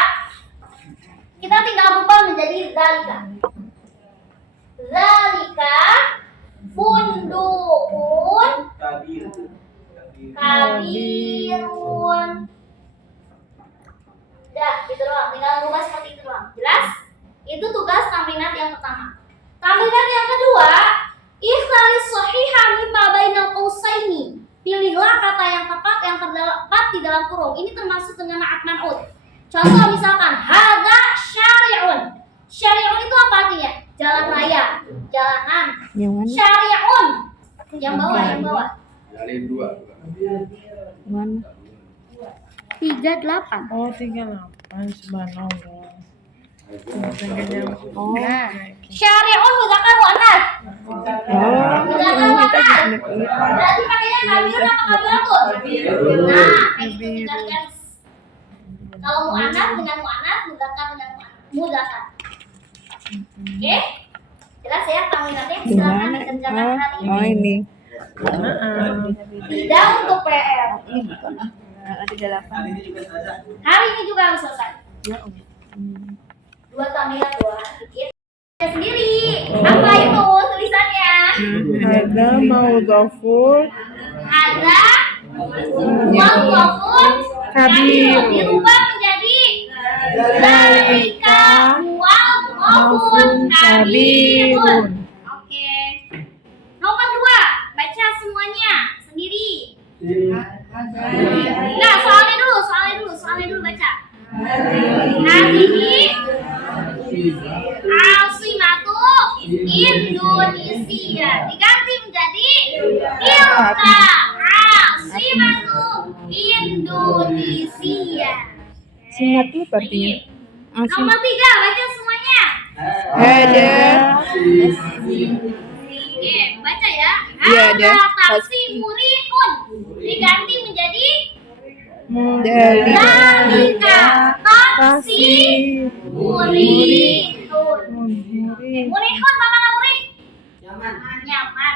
Kita tinggal rubah menjadi zalika. Zalika fundukun kabirun. Udah, gitu doang. Tinggal rubah seperti itu doang. Jelas? Itu tugas tamrinat yang pertama. Tamrinat yang kedua, ikhtaris shahiha mimma bainal qausaini. Pilihlah kata yang tepat yang terdapat di dalam kurung. Ini termasuk dengan na'at man'ut. Contoh misalkan hadza syari'un. Syari'un itu apa artinya? Jalan raya, jalanan. Yang mana? Syari'un. Yang bawah. Jalin 2. Mana? 38. Oh, 38 subhanallah. Oh. Syari'un mudzakkar muannats. Oh. Mudzakkar muannats. Berarti pakainya kabirun apa kabiratun? Nah, kayak gitu kita guys. Kalau muannats dengan muannats, mudzakkar dengan mudzakkar. Oke? Jelas ya tamrinatnya, silakan Gimana? dikerjakan hari ini. Oh, ini. Tidak untuk PR. Ada 8. Hari ini juga harus selesai. Dua tamrinat dikit. Saya sendiri. Apa itu tulisannya? Ada maudhafun Ada waqafun kabir dirubah menjadi dzalika waqafun kabirun. Oke. Nomor 2, baca semuanya sendiri. Nah, soalnya dulu baca. Hadihi Asimatu Indonesia diganti menjadi Tilka Asimatu Indonesia. Simat itu artinya. Nomor 3, baca semuanya. Ada. Oke, baca ya. Iya, ada. Taksi murihun diganti menjadi Dari. Zalika taksi murihun. Murihun apa nama murih? Nyaman.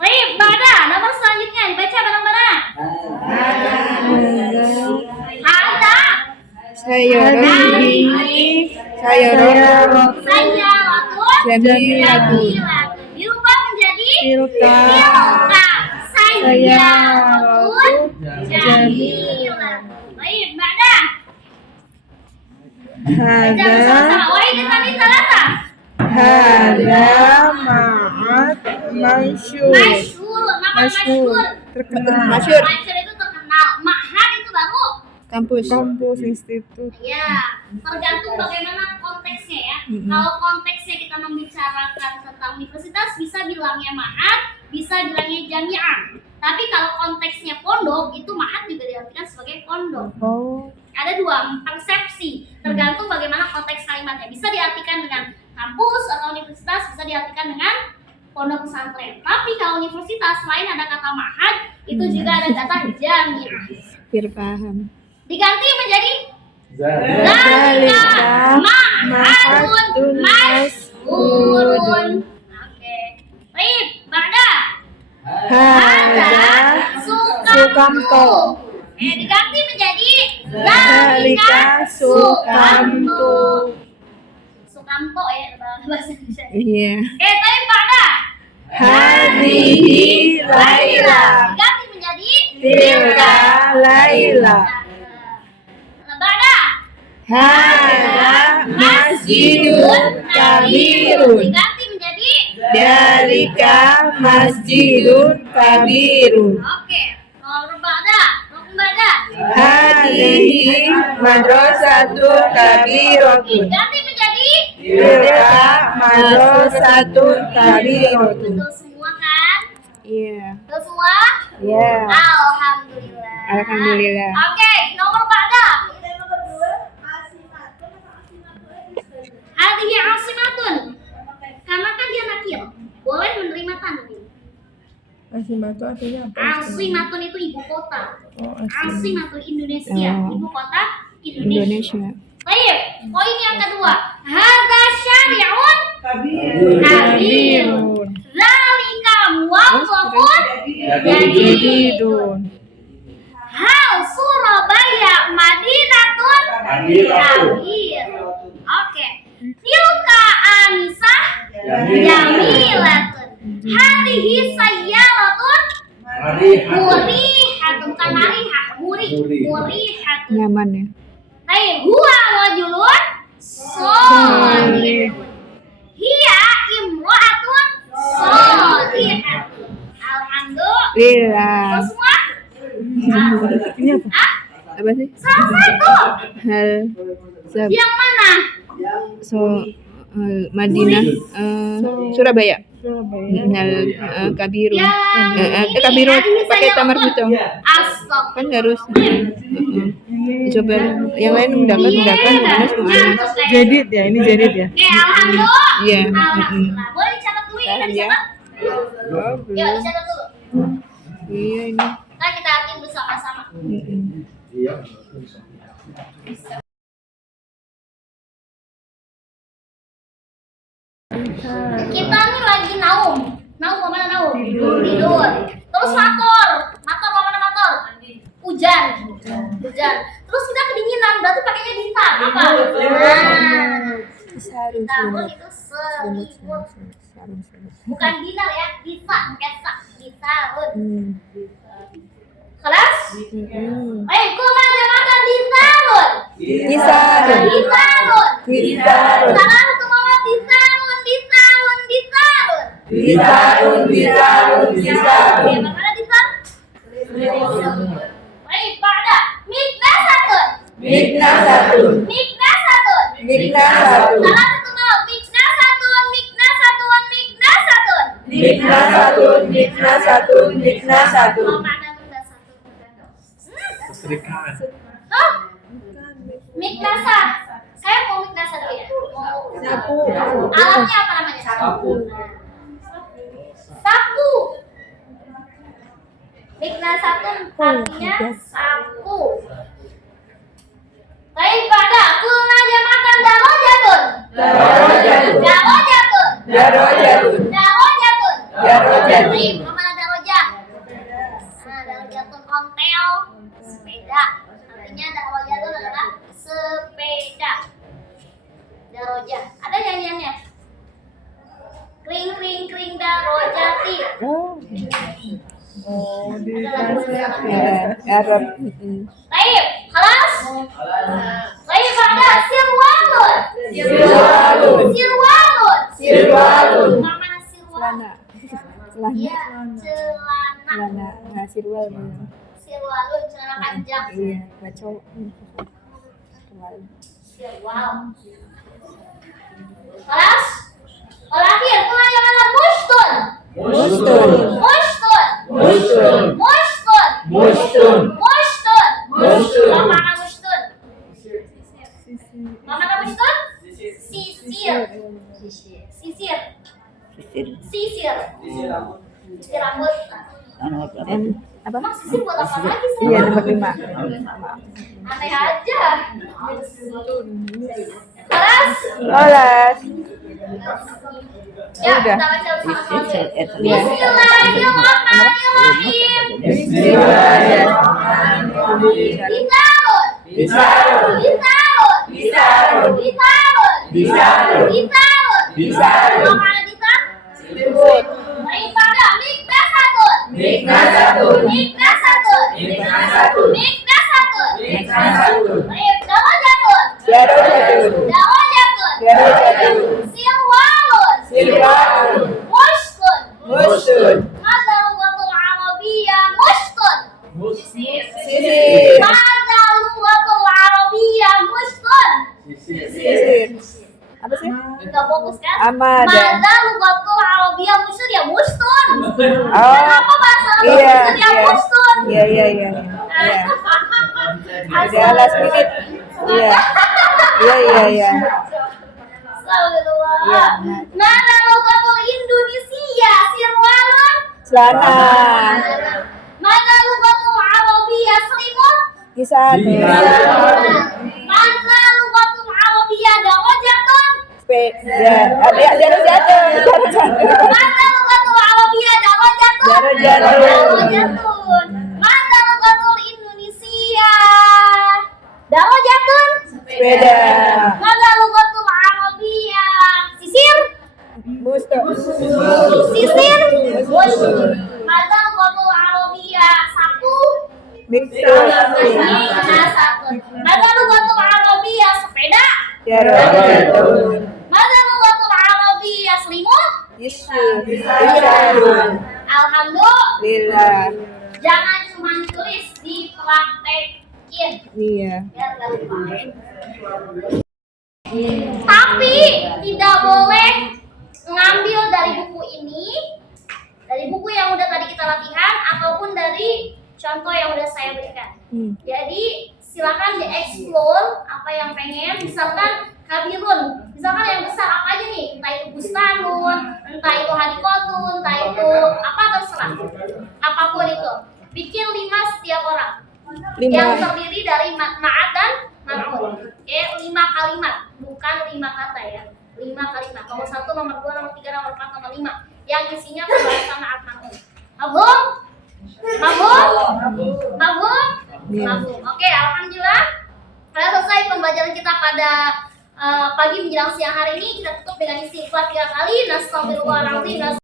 Baik, Bada, nomor selanjutnya dibaca bareng-bareng. Ada Sayyoroni. Sayyoroni. Sayyaratun dirubah menjadi Tilka Sayyaratun Jamilah. Baik, Bada. Baca bersama-sama. Wahid tadi salasa. Hada ma'at masyhur. Masyhur, nama masyhur. Masyhur. Masyhur itu terkenal. Ma'had itu baru. Kampus. Institut. Ya, tergantung bagaimana konteksnya ya. Kalau konteksnya kita membicarakan tentang universitas, bisa bilangnya ma'had, bisa bilangnya jami'ah. Tapi kalau konteksnya pondok, itu ma'had juga diartikan sebagai pondok. Oh. Ada 2 persepsi, tergantung bagaimana konteks kalimatnya. Bisa diartikan dengan kampus atau universitas, bisa diartikan dengan pondok pesantren. Tapi kalau universitas, selain ada kata ma'had, itu juga ada kata jami'ah. Biar paham. Diganti menjadi Zalika ma'adun mas'urun. Oke. Baik, Ba'da. Hada sukamto. Diganti menjadi Zalika sukamto. Sukamto ya bahasa Indonesia. Iya. Oke, baik Ba'da. Hadhihi Laila. Diganti menjadi Tilka Laila. Ba'da. Hada masjidun kabirun. Diganti menjadi Dalika masjidun kabirun. oke. Nomor Ba'da. Nomor Ba'da. Hadhihi madrasatun kabiratun. Diganti menjadi Tilka madrasatun kabiratun. betul semua kan? Iya. Betul semua? Iya. Alhamdulillah. Alhamdulillah. Oke, nomor Ba'da. Dan nomor 2, asimatun atau asimatun. Hadhihi asimatun. Karena kan dia nakir, boleh menerima tanwin. Asimatu artinya apa? Asimatun itu ibu kota. Oh, Asimatun Indonesia, Oh. ibu kota Indonesia. Indonesia. Baik, poin yang kedua. Hadza syari'un Kabir. kabirun. Zalika muwaffaqun jadid. Jadidun. Hal Surabaya Madinatun kabir. Oke. Tilka Anisah Jamilatun. Hadhihi sayyaratun murihatun. Bukan marihah, murihatun. Nyaman ya. Baik, huwa rajulun sholihun. Hiya imra'atun sholihatun. Alhamdulillah. Lillah. Semua? Ini apa? Apa sih? Salah satu. Hal sab Yang mana? Madinah Surabaya. Hal kabirun. Kabirun pakai tamar gitu. Astagfirullah. Kan harus coba yang lain mendakan Anas. Jadid ya, ini jadid ya. Oke, alhamdulillah. Iya. Alhamdulillah. Boleh dicatat dulu ini, Tahan ya. dicatat? Oh, Yuk, belum. dicatat dulu. Iya ini. Nah, kita akan bersama-sama. Kita nih lagi naum. Naum mana naum? Tidur. Terus motor. Motor mana motor? Hujan. Hujan. Terus kita kedinginan, berarti pakainya ditar. Apa? Nah. Sarung Tahun itu selimut. Bukan dinar ya, bisa, kesak, ditarun. Kelas? Kuma aja makan ditarun. Disarun. Ditarun. Disarun. Salah satu mama ditarun, ditarun, ditarun. Disarun. Disarun. Disarun. Oke, bagaimana ditarun? Baik, pada miknasatun. Miknasatun. Miknasatun. Miknasatun. Salah satu mama miknasatun, miknasatun, miknasatun. Miknasatun. Miknasatun. Miknasatun. Apa makna miknasatun? Keserikahan. Oh, miknasa. Saya mau miknasa dulu ya. Sapu. Alatnya apa namanya? Sapu. Sapu. Miknasatun artinya sapu. Baik pada kulna jamatan darojatun. Darojatun. Darojatun. Darojatun. Darojatun. Darojatun. Baik, kemana darojah? Nah, darojatun ontel, sepeda. Artinya darojatun adalah sepeda. Darojah. Ada nyanyiannya? Kring kring kring darojati. Ya, Arab. Baik, kelas. Baik, pada sirwalun. Sirwalun. Sirwalun. Sirwalun. Mana sirwalun? Celana. Iya, celana. Celana. Nah, sirwal. Sirwalun, celana panjang. Iya, bacol. Sirwal. Kelas. Terakhir, mulai yang mana? Mushtun. Mustun. Mushtun. Mustun. Mushtun. Mustun. Mushtun. Mushtun. Apa makna mushtun? Apa makna mushtun? Sisir. Sisir. Sisir. Sisir. Sisir rambut. Anu apa? Apa? Emang sisir buat apa lagi sih? Iya, nomor 5. Aneh aja. Keras? Olas. Ya, Udah. kita baca bersama-sama dulu. Iya. Bismillahirrahmanirrahim. Bismillahirrahmanirrahim. Bisarun. Bisarun. Mana kita? Baik pada Miknasatun. Baik Darajatun. Silwalun. Mushkun. Mada lugatul Arabiyyah mushkun. Sisir. Mada lugatul Arabiyyah mushkun. Sisir. Apa sih? Enggak fokus kan? Amada. Mada lugatul Arabiyyah mushkun ya mushtun. Oh. Kenapa bahasa Arab Iya, mushkun ya iya. mushtun? Iya. Iya. Udah last minute. Iya. Iya. Astagfirullah. Iya. Mana lugatul Indonesia sirwalun? Celana. Mana lugatul Arabiyyah selimut? Kisah. Mana lugatul Arabiyyah darajatun? Sepeda. Jatuh. Mana lugatul Arabiyyah darajatun? Darajatun. Mana lugatul Indonesia darajatun? Sepeda. Mana lugatul Arabiyyah sisir? Musto. Sisir? Mana lugatul Arabiyyah sapu? Mixer. Mana lugatul Arabiyyah sepeda? Darajatun. Mana lugatul Arabiyyah selimut? Yusuf. Alhamdulillah. Lillah. Jangan cuma tulis, dipraktekin. Iya. Biar nggak lupa. Tapi tidak boleh ngambil dari buku ini, dari buku yang udah tadi kita latihan, ataupun dari contoh yang udah saya berikan. Jadi silakan dieksplor apa yang pengen. Misalkan kabirun, misalkan yang besar apa aja nih, entah itu bustanun, entah itu hadikotun, entah itu apa, terserah, apapun itu. Bikin 5 setiap orang yang 5. terdiri dari ma'at dan ma'un. Oke, 5 kalimat, bukan 5 kata ya. 5 kalimat. Nomor 1, nomor 2, nomor 3, nomor 4, nomor 5. Yang isinya pembahasan ma'at ma'un. Mabhum? Oke, alhamdulillah. Sudah selesai pembelajaran kita pada pagi menjelang siang hari ini. Kita tutup dengan istighfar 3 kali. Nastaghfirullahaladzim.